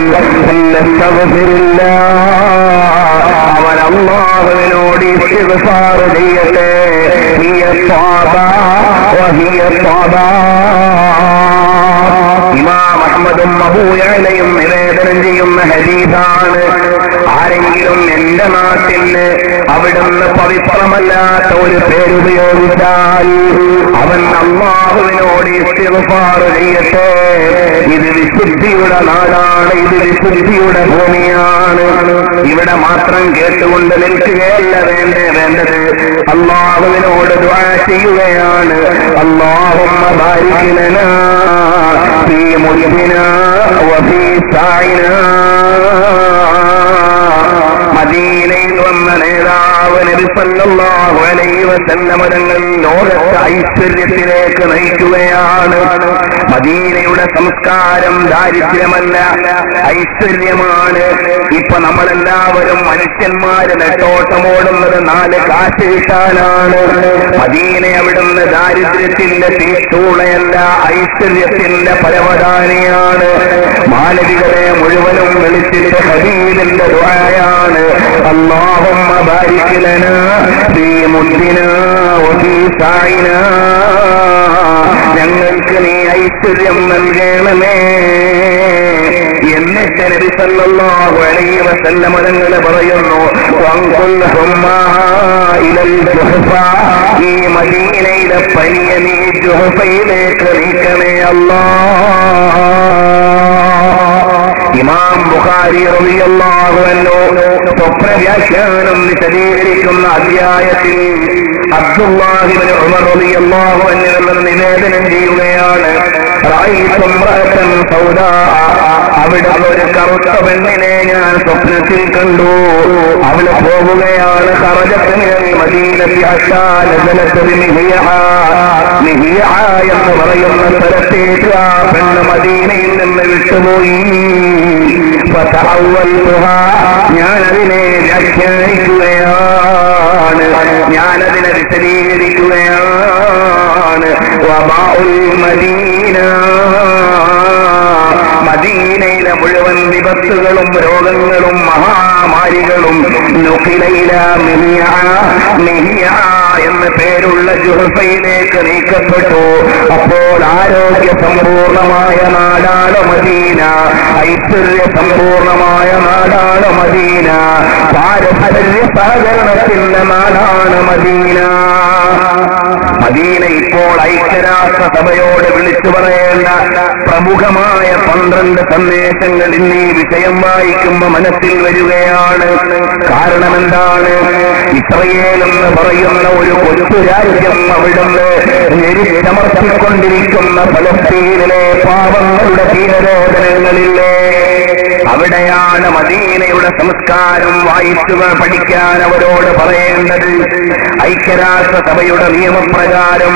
അവൻ അല്ലാഹുവിനോട് ഇസ്തിഗ്ഫാർ ചെയ്യട്ടെ. ഹിയ ത്വാബ വഹിയ ത്വാബ. ഇമാം അഹ്മദും അബൂ യഅലയും നിവേദനം ചെയ്യുന്ന ഹദീസാണ്. ആരെങ്കിലും ആരെങ്കിലും എന്റെ നാട്ടിന് അവിടുന്ന് പവിത്രമല്ലാത്ത ഒരു പേരുപയോഗിച്ചാൽ അവൻ അല്ലാഹുവിനോട് ഇസ്തിഗ്ഫാർ ചെയ്യട്ടെ. ഇത് വിശുദ്ധിയുടെ നാടാണ്, ഇത് വിശുദ്ധിയുടെ ഭൂമിയാണ്. ഇവിടെ മാത്രം കേട്ടുകൊണ്ട് നിൽക്കുകയല്ല വേണ്ടത്, അല്ലാഹുവിനോട് ദുആ ചെയ്യുകയാണ്. അല്ലാഹുമ്മ ബാരിക് ലനാ ഫീ മുൽകിനാ വഫീ സാഇനാ. മദീനയിൽ വന്ന നേതാവ് നബി സല്ലല്ലാഹു അലൈഹി വസല്ലം തങ്ങൾ ലോകത്തെ ഐശ്വര്യത്തിലേക്ക് നയിക്കുകയാണ്. മദീനയുടെ സംസ്കാരം ദാരിദ്ര്യമല്ല, ഐശ്വര്യമാണ്. ഇപ്പൊ നമ്മളെല്ലാവരും മനുഷ്യന്മാര് നെട്ടോട്ടമോടുന്നത് 4 കാശ് കിട്ടാനാണ്. മദീന അവിടുന്ന് ദാരിദ്ര്യത്തിന്റെ തീച്ചൂളയല്ല, ഐശ്വര്യത്തിന്റെ പരവതാനിയാണ്. മാനവികരെ മുഴുവനും വിളിച്ചിട്ട് ഹബീബിന്റെ ദുആയാണ്. അല്ലാഹുമ്മ ബാരിക് ലനാ ഫീ മുദ്ദിനാ വഫീ സാഇനാ. ഞങ്ങൾക്ക് നീ ഐശ്വര്യം നൽകണമേ. എന്നിട്ട് നബി സല്ലല്ലാഹു അലൈഹി വസല്ലം തങ്ങൾ പറയുന്നു, വൻകുൽ ഹുമ്മാ ഇലൽ ജുഹഫ. ഈ മദീനയിലെ പനിയെ നീ ജുഹഫയിലേക്ക് നീക്കണേ അല്ലാഹ്. ഇമാം ബുഖാരി റളിയല്ലാഹു അൻഹു സ്വപ്നവ്യാഖ്യാനം വിശദീകരിക്കുന്ന അധ്യായത്തിൽ അബ്ദുല്ലാഹി ഇബ്നു ഉമർ റളിയല്ലാഹു അൻഹു നിവേദനം ചെയ്യുകയാണ്, റഅയ്തു ഇംറഅതൻ സൗദാ. അവിടെ ഒരു കറുത്ത പെണ്ണിനെ ഞാൻ സ്വപ്നത്തിൽ കണ്ടു. അവള് പോകുകയാണ്. ഖറജത് മിനൽ മദീനത്തി ഹത്താ നസലത് ബിമിഹിയ. മിഹിയ എന്ന് പറയുന്ന സ്ഥലത്തേക്ക് ആ പെണ്ണ് മദീനയിൽ നിന്ന് വിട്ടുപോയി. ഞാനതിനെ വ്യാഖ്യാനിക്കുകയാണ്, ഞാനതിനെ വിശദീകരിക്കുകയാണ്. വബാഉൽ മദീന. മദീനയിലെ മുഴുവൻ വിപത്തുകളും രോഗങ്ങളും മഹാമാരികളും നുഖിലയില മിഹിയ എന്ന് പേരുള്ള ജുഹഫയിലേക്ക് നീക്കപ്പെട്ടു. അപ്പോൾ ആരോഗ്യ സമ്പൂർണമായ നാടാണ് മദീന, ഐശ്വര്യ സമ്പൂർണമായ നാടാണ് മദീന, പാരമ്പര്യ സഹകരണത്തിന്റെ നാടാണ് മദീന. മദീന ഇപ്പോൾ ഐക്യരാഷ്ട്ര സഭയോട് വിളിച്ചു പറയേണ്ട പ്രമുഖമായ 12 സന്ദേശങ്ങൾ ഇന്ന് ഈ വിഷയം വായിക്കുമ്പോ മനസ്സിൽ വരികയാണ്. കാരണം എന്താണ്? ഇസ്രയേൽ എന്ന് പറയുന്ന ഒരു കൊച്ചു രാജ്യം അവിടുന്ന് ഞെരിച്ചമർത്തിക്കൊണ്ടിരിക്കുന്ന ഫലസ്തീനിലെ പാവങ്ങളുടെ തീരരോധനങ്ങളില്ലേ, അവിടെയാണ് മദീനയുടെ സംസ്കാരം വായിച്ചുക പഠിക്കാൻ അവരോട് പറയേണ്ടത്. ഐക്യരാഷ്ട്രസഭയുടെ നിയമപ്രകാരം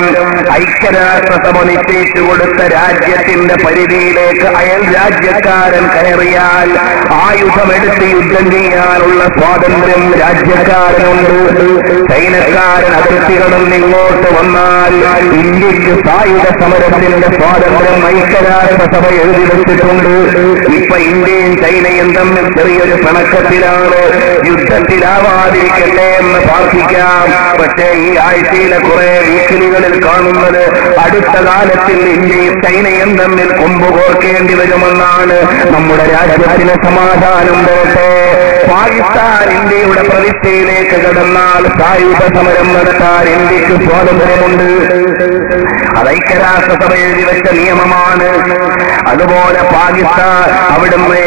ഐക്യരാഷ്ട്രസഭ നിശ്ചയിച്ചു കൊടുത്ത രാജ്യത്തിന്റെ പരിധിയിലേക്ക് അയൽ രാജ്യക്കാരൻ കയറിയാൽ ആയുധമെടുത്ത് യുദ്ധം ചെയ്യാനുള്ള സ്വാതന്ത്ര്യം രാജ്യക്കാരനുണ്ട്. ചൈനക്കാരൻ അതിർത്തി കടന്ന് ഇങ്ങോട്ട് വന്നാൽ ഇന്ത്യക്ക് സായുധ സമരത്തിന്റെ സ്വാതന്ത്ര്യം ഐക്യരാഷ്ട്രസഭ എഴുതി വെച്ചിട്ടുണ്ട്. ഇപ്പൊ ഇന്ത്യയും ചൈനയും തമ്മിൽ ചെറിയൊരു പിണക്കത്തിലാണ്. യുദ്ധത്തിലാവാതിരിക്കട്ടെ എന്ന് പ്രാർത്ഥിക്കാം. പക്ഷേ ഈ ആഴ്ചയിലെ കുറെ വീക്കിലികളിൽ കാണുന്നത് അടുത്ത കാലത്തിൽ ഇന്ത്യയും ചൈനയും തമ്മിൽ കൊമ്പ് കോർക്കേണ്ടി വരുമെന്നാണ്. നമ്മുടെ രാജ്യത്തിന് സമാധാനം വരട്ടെ. പാകിസ്ഥാൻ ഇന്ത്യയുടെ പ്രതിഷ്ഠയിലേക്ക് കടന്നാൽ സായുധ സമരം നടത്താൻ ഇന്ത്യക്ക് സ്വാതന്ത്ര്യമുണ്ട്. അത് ഐക്യരാഷ്ട്രസഭ എഴുതി വെച്ച നിയമമാണ്. അതുപോലെ പാകിസ്ഥാൻ അവിടുന്ന്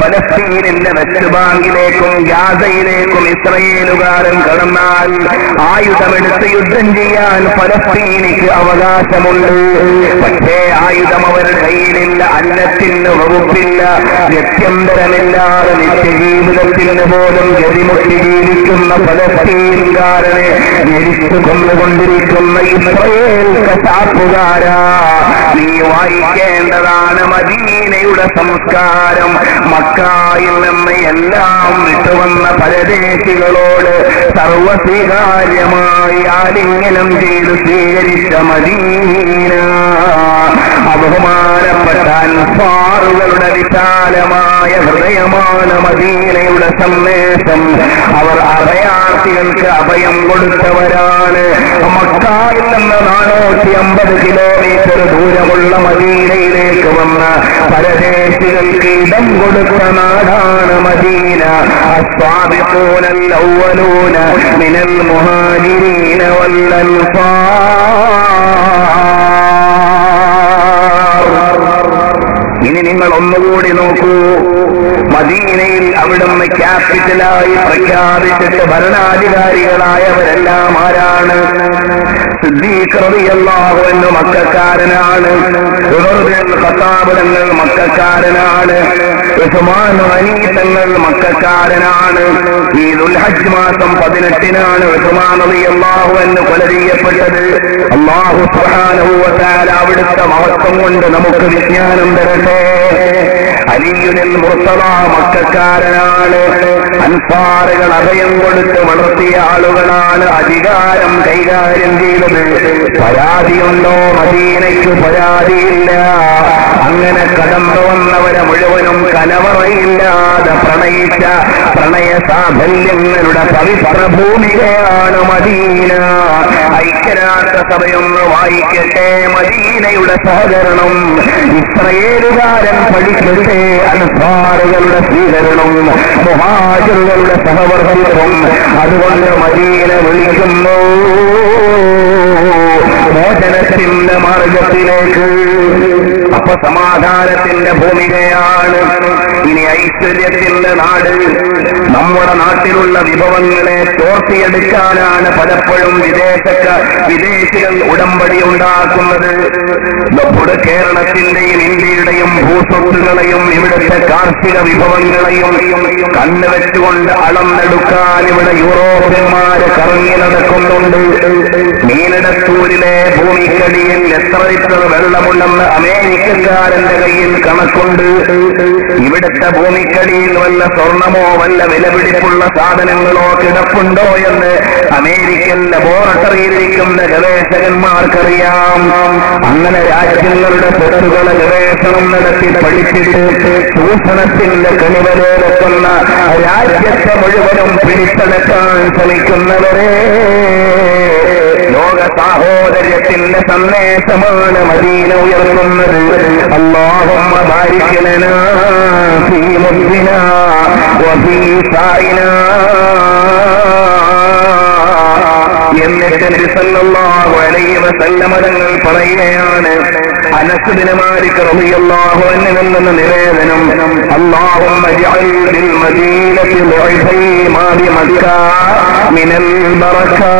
ഫലസ്തീനിന്റെ വെസ്റ്റ് ബാങ്കിലേക്കും ഗാസയിലേക്കും ഇസ്രയേലുകാരൻ കടന്നാൽ ആയുധമെടുത്ത് യുദ്ധം ചെയ്യാൻ ഫലസ്തീനിക്ക് അവകാശമുണ്ട്. പക്ഷേ ആയുധം അവരുടെ കയ്യിലില്ല, അന്നത്തിന് വകുപ്പില്ല, ഗത്യന്തരമില്ലാതെ നിത്യജീവിതത്തിന് പോലും ഗതിമുട്ടി ജീവിക്കുന്ന ഫലസ്തീൻകാരനെ ഞെരിച്ചു കൊന്നുകൊണ്ടിരിക്കുന്ന ഇസ്രയേൽ കശാപ്പുകാരാ, നീ വായിക്കേണ്ടതാണ് മദീനയുടെ സംസ്കാരം. മക്കായിൽ നിന്ന് എല്ലാം വിട്ടുവന്ന പരദേശികളോട് സർവസ്വീകാര്യമായി ആലിംഗനം ചെയ്ത് സ്വീകരിച്ച മദീന, ബഹുമാനപ്പെട്ട അൻസാറുകളുടെ വിശാലമായ ഹൃദയമാണ് മദീനയുടെ സന്ദേശം. അവർ അഭയാർത്ഥികൾക്ക് അഭയം കൊടുത്തവരാണ്. മക്കായിൽ നിന്ന് 450 കിലോമീറ്റർ ദൂരമുള്ള മദീനയിലേക്ക് വന്ന പരദേശികൾക്ക് ഇടം കൊടുത്ത നാടാണ് മദീന. അസ്സാബിഖൂനൽ അവ്വലൂന മിനൽ മുഹാജിരീന വൽ അൻസാർ. ഇനി നിങ്ങൾ ഒന്നുകൂടി നോക്കൂ, മദീനയിൽ അവിടുന്ന് ക്യാപിറ്റലായി പ്രഖ്യാപിച്ചിട്ട് ഭരണാധികാരികളായവരെല്ലാം ആരാണ്? സിദ്ദീഖ് റളിയല്ലാഹു അൻഹു മക്കക്കാരനാണ്, ഉമർ ബിൻ ഖത്താബ് തങ്ങൾ മക്കക്കാരനാണ്, ഉസ്മാൻ ഗനി തങ്ങൾ മക്കക്കാരനാണ്. ഈ ദുൽഹജ്ജ് മാസം 18-നാണ് ഉസ്മാൻ റളിയല്ലാഹു അൻഹു കൊല ചെയ്യപ്പെട്ടത്. അല്ലാഹു സുബ്ഹാനഹു വ തആല അവിടുത്തെ മഹത്വം കൊണ്ട് നമുക്ക് വിജ്ഞാനം തരട്ടെ. അലിയുൽ മുർത്തദ മക്കക്കാരനാണ്. അൻസാറുകൾ അഭയം കൊടുത്ത് വളർത്തിയ ആളുകളാണ്. അധികാരം കൈകാര്യം ചെയ്തത്. പരാതിയുണ്ടോ? മദീനയ്ക്ക് പരാതിയില്ല. അങ്ങനെ കടന്നു വന്നവരെ മുഴുവനും കലവറയില്ലാതെ പ്രണയിച്ച പ്രണയ സാഫല്യങ്ങളുടെ പവിത്ര ഭൂമികയാണ് മദീന. ഐക്യരാഷ്ട്രസഭയൊന്ന് വായിക്കട്ടെ മദീനയുടെ സഹകരണം. ഇസ്രയേലുകാരൻ പഠിക്കട്ടെ അൻസാറുകളുടെ സ്വീകരണം, മുഹാജിറുകളുടെ സഹവർഗം. അതുകൊണ്ട് മദീന വിളിക്കുന്നു മോചനത്തിന്റെ മാർഗത്തിലേക്ക്. അപ്പൊ സമാധാനത്തിന്റെ ഭൂമികയാണ്. ഇനി ഐശ്വര്യത്തിന്റെ നാട്. നമ്മുടെ നാട്ടിലുള്ള വിഭവങ്ങളെ ചോർത്തിയെടുക്കാനാണ് പലപ്പോഴും വിദേശികൾ ഉടമ്പടി ഉണ്ടാക്കുന്നത്. നമ്മുടെ കേരളത്തിന്റെയും ഇന്ത്യയുടെയും ഭൂസ്വത്തുകളെയും ഇവിടുത്തെ കാർഷിക വിഭവങ്ങളെയും കണ്ണുവെച്ചുകൊണ്ട് അളന്നെടുക്കാൻ ഇവിടെ യൂറോപ്യന്മാര് കറങ്ങി നടക്കുന്നുണ്ട്. മീനിടത്തൂരിലെ ഭൂമിക്കടിയിൽ എത്ര ലിറ്റർ വെള്ളമുണ്ടെന്ന് അമേരിക്കക്കാരന്റെ കയ്യിൽ കണക്കുണ്ട്. ഇവിടുത്തെ ഭൂമിക്കടിയിൽ വല്ല സ്വർണമോ വല്ല വിലപിടിപ്പുള്ള സാധനങ്ങളോ കിടപ്പുണ്ടോ എന്ന് അമേരിക്കൻ ലബോറട്ടറിയിലിരിക്കുന്ന ഗവേഷകന്മാർക്കറിയാം. അങ്ങനെ രാജ്യങ്ങളുടെ സ്വത്തുക്കളെ ഗവേഷണം നടത്തി പഠിച്ചിട്ട് ചൂഷണത്തിന്റെ കണിവലേക്കുന്ന രാജ്യത്തെ മുഴുവനും പിടിച്ചെടുക്കാൻ ശ്രമിക്കുന്നവരെ ലോക സാഹോദര്യത്തിന്റെ സന്ദേശമാണ് മദീന ഉയർത്തുന്നത്. അല്ലാഹുമ്മ ബാരിക് ലനാ ഫീ മുദ്ദിനാ വഫീ സായിനാ. എന്നിട്ട് നബി സല്ലല്ലാഹു അലൈഹി വസല്ലം തങ്ങൾ പറയുകയാണ്, അനസ് ബിൻ മാലിക് റളിയല്ലാഹു അൻഹു നിന്ന് നിവേദനം, അല്ലാഹുമ്മ ജഅൽ ബിൽ മദീനത്തി ളുഅഫൈ മാ ബി മക്ക മിനൽ ബറകാ.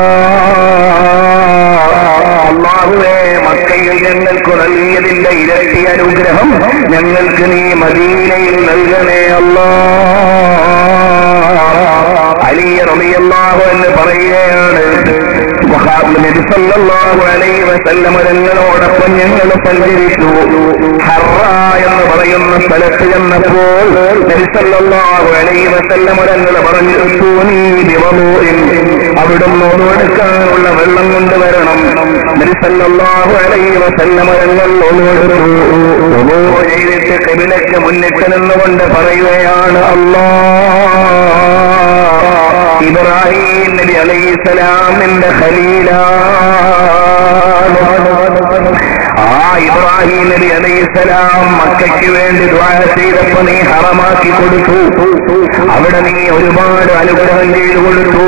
അല്ലാഹുവേ, മക്കയിൽ ഞങ്ങൾക്ക് നൽകിയതിന്റെ ഇരട്ടി അനുഗ്രഹം ഞങ്ങൾക്ക് നീ മദീനയിൽ നൽകണേ അല്ലാഹ്. അലി റളിയല്ലാഹു അൻഹു പറയുകയാണ്, നബി സല്ലല്ലാഹു അലൈഹി വസല്ലം തങ്ങളോടൊപ്പം ഞങ്ങൾ സഞ്ചരിച്ചു. ഹറ എന്ന് പറയുന്ന സ്ഥലത്ത് ചെന്നപ്പോൾ നബി സല്ലല്ലാഹു അലൈഹി വസല്ലം തങ്ങൾ പറഞ്ഞു, അവിടുന്ന് ഒന്നുകൊടുക്കാനുള്ള വെള്ളം കൊണ്ടുവരണം. നബി സല്ലല്ലാഹു അലൈഹി വസല്ലം തങ്ങൾ ചെയ്തിട്ട് ഖിബലയ്ക്ക് മുന്നിട്ട് നിന്നുകൊണ്ട് പറയുകയാണ്, അല്ലാഹ്, ഇബ്രാഹിം നബി അലൈഹിസ്സലാമിന്റെ ഖലീലാണ്. ആ ഇബ്രാഹിം നബി അലൈഹിസ്സലാം മക്കയ്ക്ക് വേണ്ടി ദുആ ചെയ്തപ്പോ നീ ഹറമാക്കി കൊടുത്തു. അവിടെ നീ ഒരുപാട് അനുഗ്രഹം ചെയ്തു കൊടുത്തു.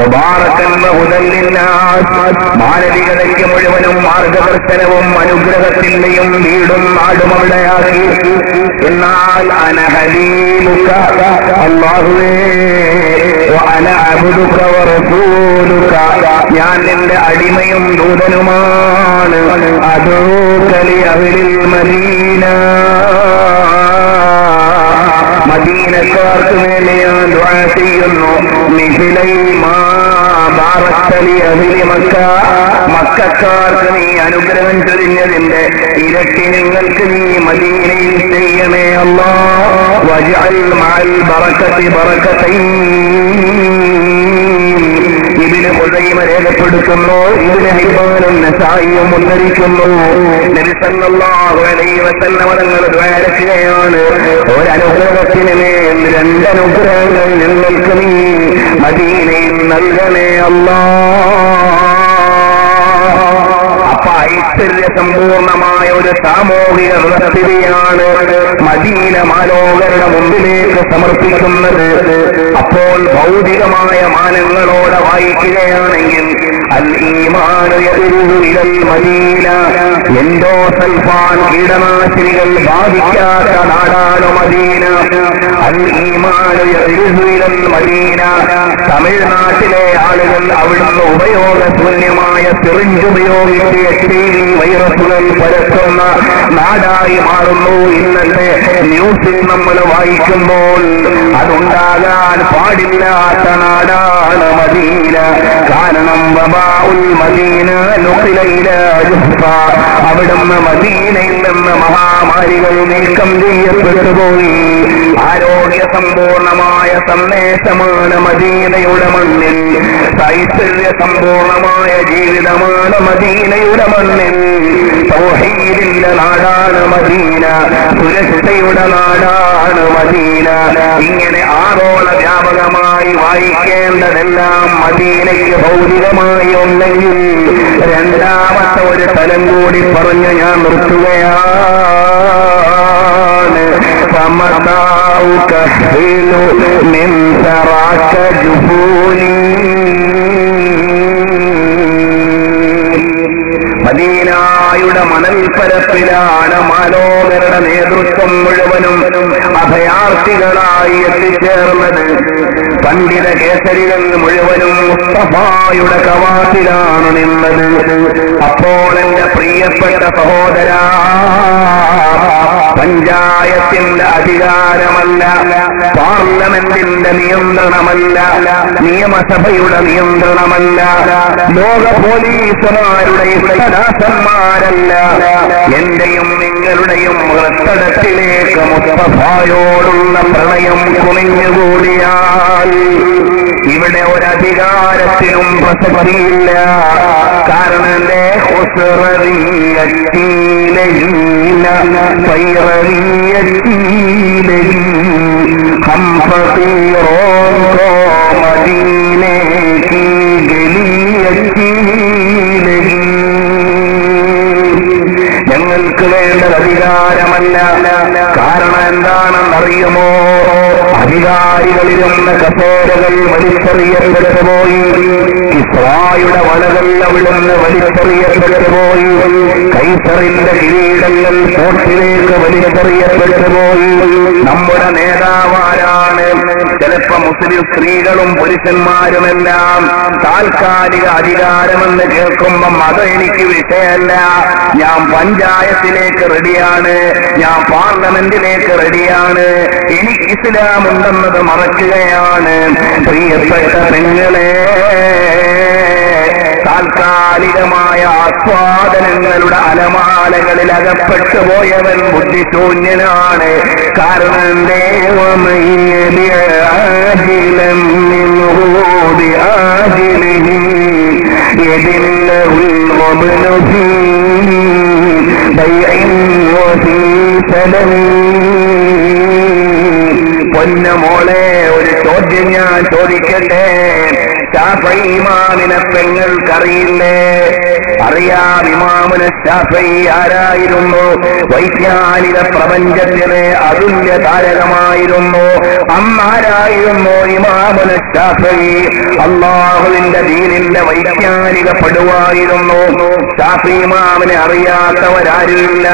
മുബാറകൻ വഹുദൻ ലിന്നാസ്, മാനവികതയ്ക്ക് മുഴുവനും മാർഗദർശനവും അനുഗ്രഹത്തിന്റെയും വീടും നാടും അവിടെയാക്കി. എന്നാൽ അന ഹബീബുക, അല്ലാഹുവേ, വഅന അബ്ദുക വറസൂലുക, ഞാൻ നിന്റെ അടിമയും ദൂതനുമാണ്. അദൂക ലിഅഹ്ലിൽ മദീന, മദീനക്കാർക്ക് വേണ്ടി ഞാൻ ദുആ ചെയ്യുന്നു. മിഥിലൈ മാ ബാറക്ത ലിഅഹ്ലി മക്ക, മക്കക്കാർക്ക് നീ അനുഗ്രഹം ചൊരിഞ്ഞതിന്റെ ഇരട്ടി നിങ്ങൾക്ക് നീ മദീനയിൽ ചെയ്യണേ അല്ലാഹ്. വജഅൽ മഅൽ ബറകതി ബറകതൈൻ. ഇബ്നു ഖുസൈമ രേഖപ്പെടുത്തുന്നു, ഇബ്നു ഹിബ്ബാനും നസായിയും ഉദ്ധരിക്കുന്നു. നബി സല്ലല്ലാഹു അലൈഹി വസല്ലം തങ്ങൾ ദുആ ചെയ്യുകയാണ്, ഒരനുഗ്രഹത്തിന് മേൽ രണ്ടനുഗ്രഹങ്ങൾ ഞങ്ങൾക്ക് നീ മദീനയിൽ നൽകണേ അല്ലാഹ്. അപ്പൊ ചാരിത്ര്യ സമ്പൂർണമായ ഒരു സാമൂഹിക വ്യവസ്ഥിതിയാണ് മദീന മാലോകരുടെ മുമ്പിലേക്ക് സമർപ്പിക്കുന്നത്. അപ്പോൾ ഭൗതികമായ മാനങ്ങളോടെ വായിക്കുകയാണെങ്കിൽ അൽ ഈമാനു യദ്ഉ ഇലൽ മദീന, എൻഡോസൾഫാൻ കീടനാശിനികൾ ബാധിക്കാത്ത നാടാണ് മദീന. അൽ ഈമാനു യദ്ഉ ഇലൽ മദീന, തമിഴ്നാട്ടിലെ ആളുകൾ അവിടുന്ന് ഉപയോഗശൂന്യമായ സിറിഞ്ച് ഉപയോഗിച്ച് HIV വൈറസുകൾ പരത്തുന്ന നാടായി മാറുന്നു. ഇന്നത്തെ ന്യൂസിൽ നമ്മൾ വായിക്കുമ്പോൾ അതുണ്ടാകാൻ പാടില്ലാത്ത നാടാണ് മദീന. കാരണം വബാഉൽ മദീന നുഖില ഇലാ ജുഹ്ഫ, അവിടുന്ന് മദീനയിൽ നിന്ന് മഹാമാരികൾ നീക്കം ചെയ്യപ്പെട്ടു പോയി. ആരോഗ്യ സമ്പൂർണമായ സന്ദേശമാണ് മദീനയുടെ മണ്ണിൽ. ചൈതന്യ സമ്പൂർണമായ ജീവിതമാണ് മദീനയുടെ മണ്ണിൽ. തൗഹീദിന്റെ നാടാണ് മദീന, സുരക്ഷയുടെ നാടാണ് മദീന. ഇങ്ങനെ ആഗോള വ്യാപകമായി വായിക്കേണ്ടതെല്ലാം മദീനയ്ക്ക് ഭൗതികമായി ഉണ്ടെങ്കിൽ രണ്ടാമത്തെ ഒരു തലം കൂടി പറഞ്ഞു ഞാൻ നിർത്തുകയാണ്. സമതാഉക ഹിലു മിൻ തറാക ജുഫൂനി, മദീനായുടെ മണൽപ്പരപ്പിലാണ് മാലോകരുടെ നേതൃത്വം മുഴുവനും അഭയാർത്ഥികളായി എത്തിച്ചേർന്നത്. പണ്ഡിത കേസരികൾ മുഴുവനും മുസ്തഫായുടെ കവാത്തിലാണ് നിന്നത്. അപ്പോൾ എന്റെ പ്രിയപ്പെട്ട സഹോദര, പഞ്ചായത്തിന്റെ അധികാരമല്ല, പാർലമെന്റിന്റെ നിയന്ത്രണമല്ല, നിയമസഭയുടെ നിയന്ത്രണമല്ല, ലോക പോലീസുമാരുടെ ഇഷ്ടദാസന്മാരല്ല, എന്റെയും നിങ്ങളുടെയും ഹൃദയത്തിലേക്ക് മുസ്തഫായോടുള്ള പ്രണയം കുമിഞ്ഞുകൂടിയാൽ ഇവിടെ ഒരധികാരത്തിനും പ്രസക്തിയില്ല. കാരണം ഞങ്ങൾക്ക് വേണ്ടത് അധികാരമല്ല. കാരണം എന്താണെന്നറിയുമോ? അധികാരികളിരുന്ന കസേരകൾ വലിച്ചെറിയപ്പെട്ടു പോയി, ഇസ്രായുടെ വളകൾ അവിടുന്ന് വലിച്ചെറിയപ്പെട്ടു പോയി, കൈസറിന്റെ കിരീടങ്ങൾ തോട്ടിലേക്ക് വലിച്ചെറിയപ്പെട്ടു പോയി. നമ്മുടെ നേതാവാരാണ്? ചിലപ്പോ മുസ്ലിം സ്ത്രീകളും പുരുഷന്മാരുമെല്ലാം താൽക്കാലിക അധികാരമെന്ന് കേൾക്കുമ്പം അത് എനിക്ക് വിഷയമല്ല, ഞാൻ പഞ്ചായത്തിലേക്ക് റെഡിയാണ്, ഞാൻ പാർലമെന്റിലേക്ക് റെഡിയാണ്, എനിക്ക് ഇസ്ലാം ഉണ്ടെന്നത് മറക്കുകയാണ്. പ്രിയപ്പെട്ട പെങ്ങളെ, താൽക്കാലികമായ ആസ്വാദനങ്ങളുടെ അലമാലകളിൽ അകപ്പെട്ടു പോയവൻ ബുദ്ധിശൂന്യനാണ്. കാരണം പൊന്നമോളെ, ഒരു ചോദ്യം ഞാൻ ചോദിക്കട്ടെ. ശാഫഈ ഇമാമിനെ പെങ്ങൾക്കറിയില്ലേ? അറിയാം. ഇമാമുന ശാഫഈ ആരായിരുന്നു? വൈജ്ഞാനിക പ്രപഞ്ചത്തിലെ അതുല്യ താരകമായിരുന്നു. അന്നാരായിരുന്നു ഇമാമുന ശാഫഈ? അല്ലാഹുവിന്റെ ദീനിന്റെ വൈജ്ഞാനിക പടുവായിരുന്നു. ശാഫഈ ഇമാമിനെ അറിയാത്തവരാരുമില്ല.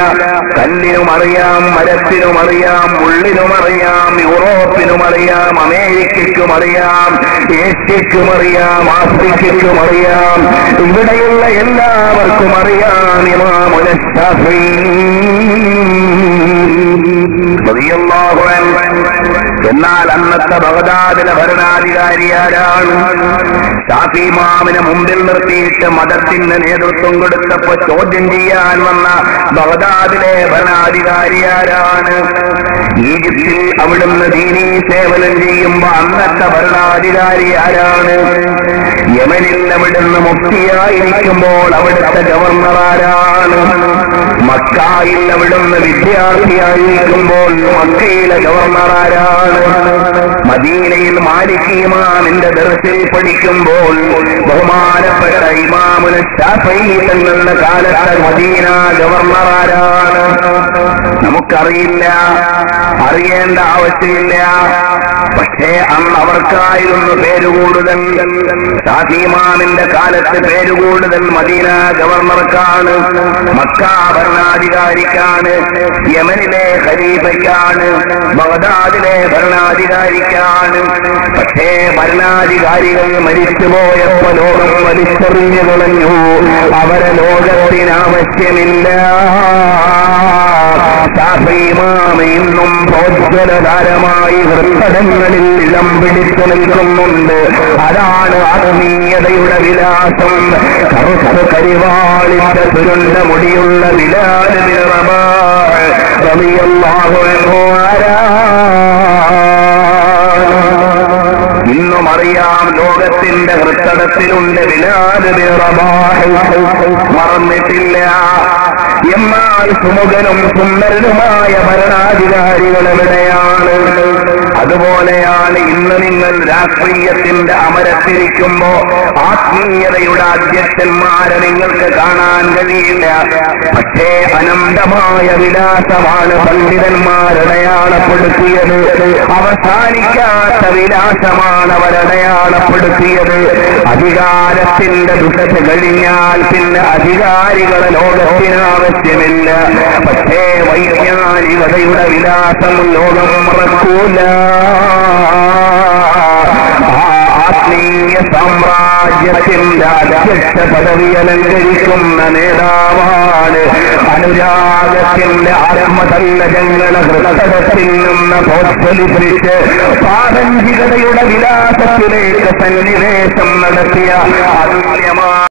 കല്ലിനും അറിയാം, മരത്തിനും അറിയാം, മുള്ളിനും അറിയാം, യൂറോപ്പിനും അറിയാം, അമേരിക്കയ്ക്കും അറിയാം, ഏഷ്യയ്ക്കും അറിയാം, ആഫ്രിക്കയ്ക്കും അറിയാം, ഇവിടെയുള്ള എല്ലാവർക്കും അറിയാം ഇമാമുന ശാഫഈ റളിയല്ലാഹു അൻഹു. എന്നാൽ അന്നത്തെ ബഗ്ദാദിലെ ഭരണാധികാരി ആരാണ്? ശാഫഈ ഇമാമിനെ മുമ്പിൽ നിർത്തിയിട്ട് മതത്തിന് നേതൃത്വം കൊടുത്തപ്പോ ചോദ്യം ചെയ്യാൻ വന്ന ബഗ്ദാദിലെ ഭരണാധികാരി ആരാണ്? ഈജിപ്തിൽ അവിടുന്ന് ദീനീ സേവനം ചെയ്യുമ്പോ അന്നത്തെ ഭരണാധികാരി ആരാണ്? യമനിൽ അവിടുന്ന് മുഫ്തിയായിരിക്കുമ്പോൾ അവിടുത്തെ ഗവർണർ ആരാണ്? മക്കായിൽ അവിടുന്ന് വിദ്യാർത്ഥിയായിരിക്കുമ്പോൾ മക്കയിലെ ഗവർണർ ആരാണ്? മദീനയിൽ മാലിക് ഇമാമിന്റെ ദർസിൽ പഠിക്കുമ്പോൾ ബഹുമാനപ്പെട്ട ഇമാമുൽ ശാഫഈ തങ്ങളുടെ കാലത്തെ മദീന ഗവർണർ ആരാണ്? നമുക്കറിയില്ല, അറിയേണ്ട ആവശ്യമില്ല. പക്ഷേ അന്ന് അവർക്കായിരുന്നു പേര് കൂടുതൽ. ശാഫഈ ഇമാമിന്റെ കാലത്ത് പേര് കൂടുതൽ മദീന ഗവർണർക്കാണ്, മക്ക ഭരണാധികാരിക്കാണ്, യമനിലെ ഖലീഫയ്ക്കാണ്, ബഗ്ദാദിലെ ഭരണാധികാരിക്കാണ്. പക്ഷേ ഭരണാധികാരികൾ മരിച്ചുപോയപ്പോ ലോകം വലിച്ചെറിഞ്ഞു കളഞ്ഞു. അവരെ ലോകത്തിനാവശ്യമില്ല. ശാഫഈ ഇമാം ഇന്നും പ്രോജ്വലതാരമായി വൃത്തടങ്ങളിൽ ഇടം പിടിച്ചു നിൽക്കുന്നുണ്ട്. അതാണ് ആത്മീയതയുടെ വിലാസം. കറുത്ത കരിവാളിന്റെ ചുരുണ്ട മുടിയുള്ള ബിലാൽ ബിൻ റബാഹ് റളിയല്ലാഹു അൻഹു ഇന്നും അറിയാം, ലോകത്തിന്റെ ഹൃത്തടത്തിലുണ്ട് ബിലാൽ ബിൻ റബാഹ്, മറന്നിട്ടില്ല. എന്നാൽ സുമുഖനും സുന്ദരനുമായ ഭരണാധികാരികൾ എവിടെയാണ്? അതുപോലെയാണ് ഇന്ന് നിങ്ങൾ രാഷ്ട്രീയത്തിന്റെ അമരത്തിരിക്കുമ്പോ ആത്മീയതയുടെ അധ്യക്ഷന്മാരെ നിങ്ങൾക്ക് കാണാൻ കഴിയില്ല. പക്ഷേ അനന്തമായ വിലാസമാണ് പണ്ഡിതന്മാരടയാളപ്പെടുത്തിയത്. അവസാനിക്കാത്ത വിലാസമാണ് അവരടയാളപ്പെടുത്തിയത്. അധികാരത്തിന്റെ ദുഃഖ കഴിഞ്ഞാൽ പിന്നെ അധികാരികളെ ലോകത്തിന് ആവശ്യമില്ല. പക്ഷേ വൈജ്ഞാനികതയുടെ വിലാസം ലോകം മറക്കൂല. ആത്മീയ സാമ്രാജ്യത്തിന്റെ അധ്യക്ഷ പദവി അലങ്കരിക്കുന്ന നേതാവാണ്. അനുരാഗത്തിന്റെ ആത്മതല്ലജങ്ങളെ ഹൃദയത്തിൽ നിന്ന് പ്രോത്സാഹിപ്പിച്ച് പ്രാപഞ്ചികതയുടെ വിലാസത്തിലേക്ക് സന്നിവേശം നടത്തിയ അതുല്യമായ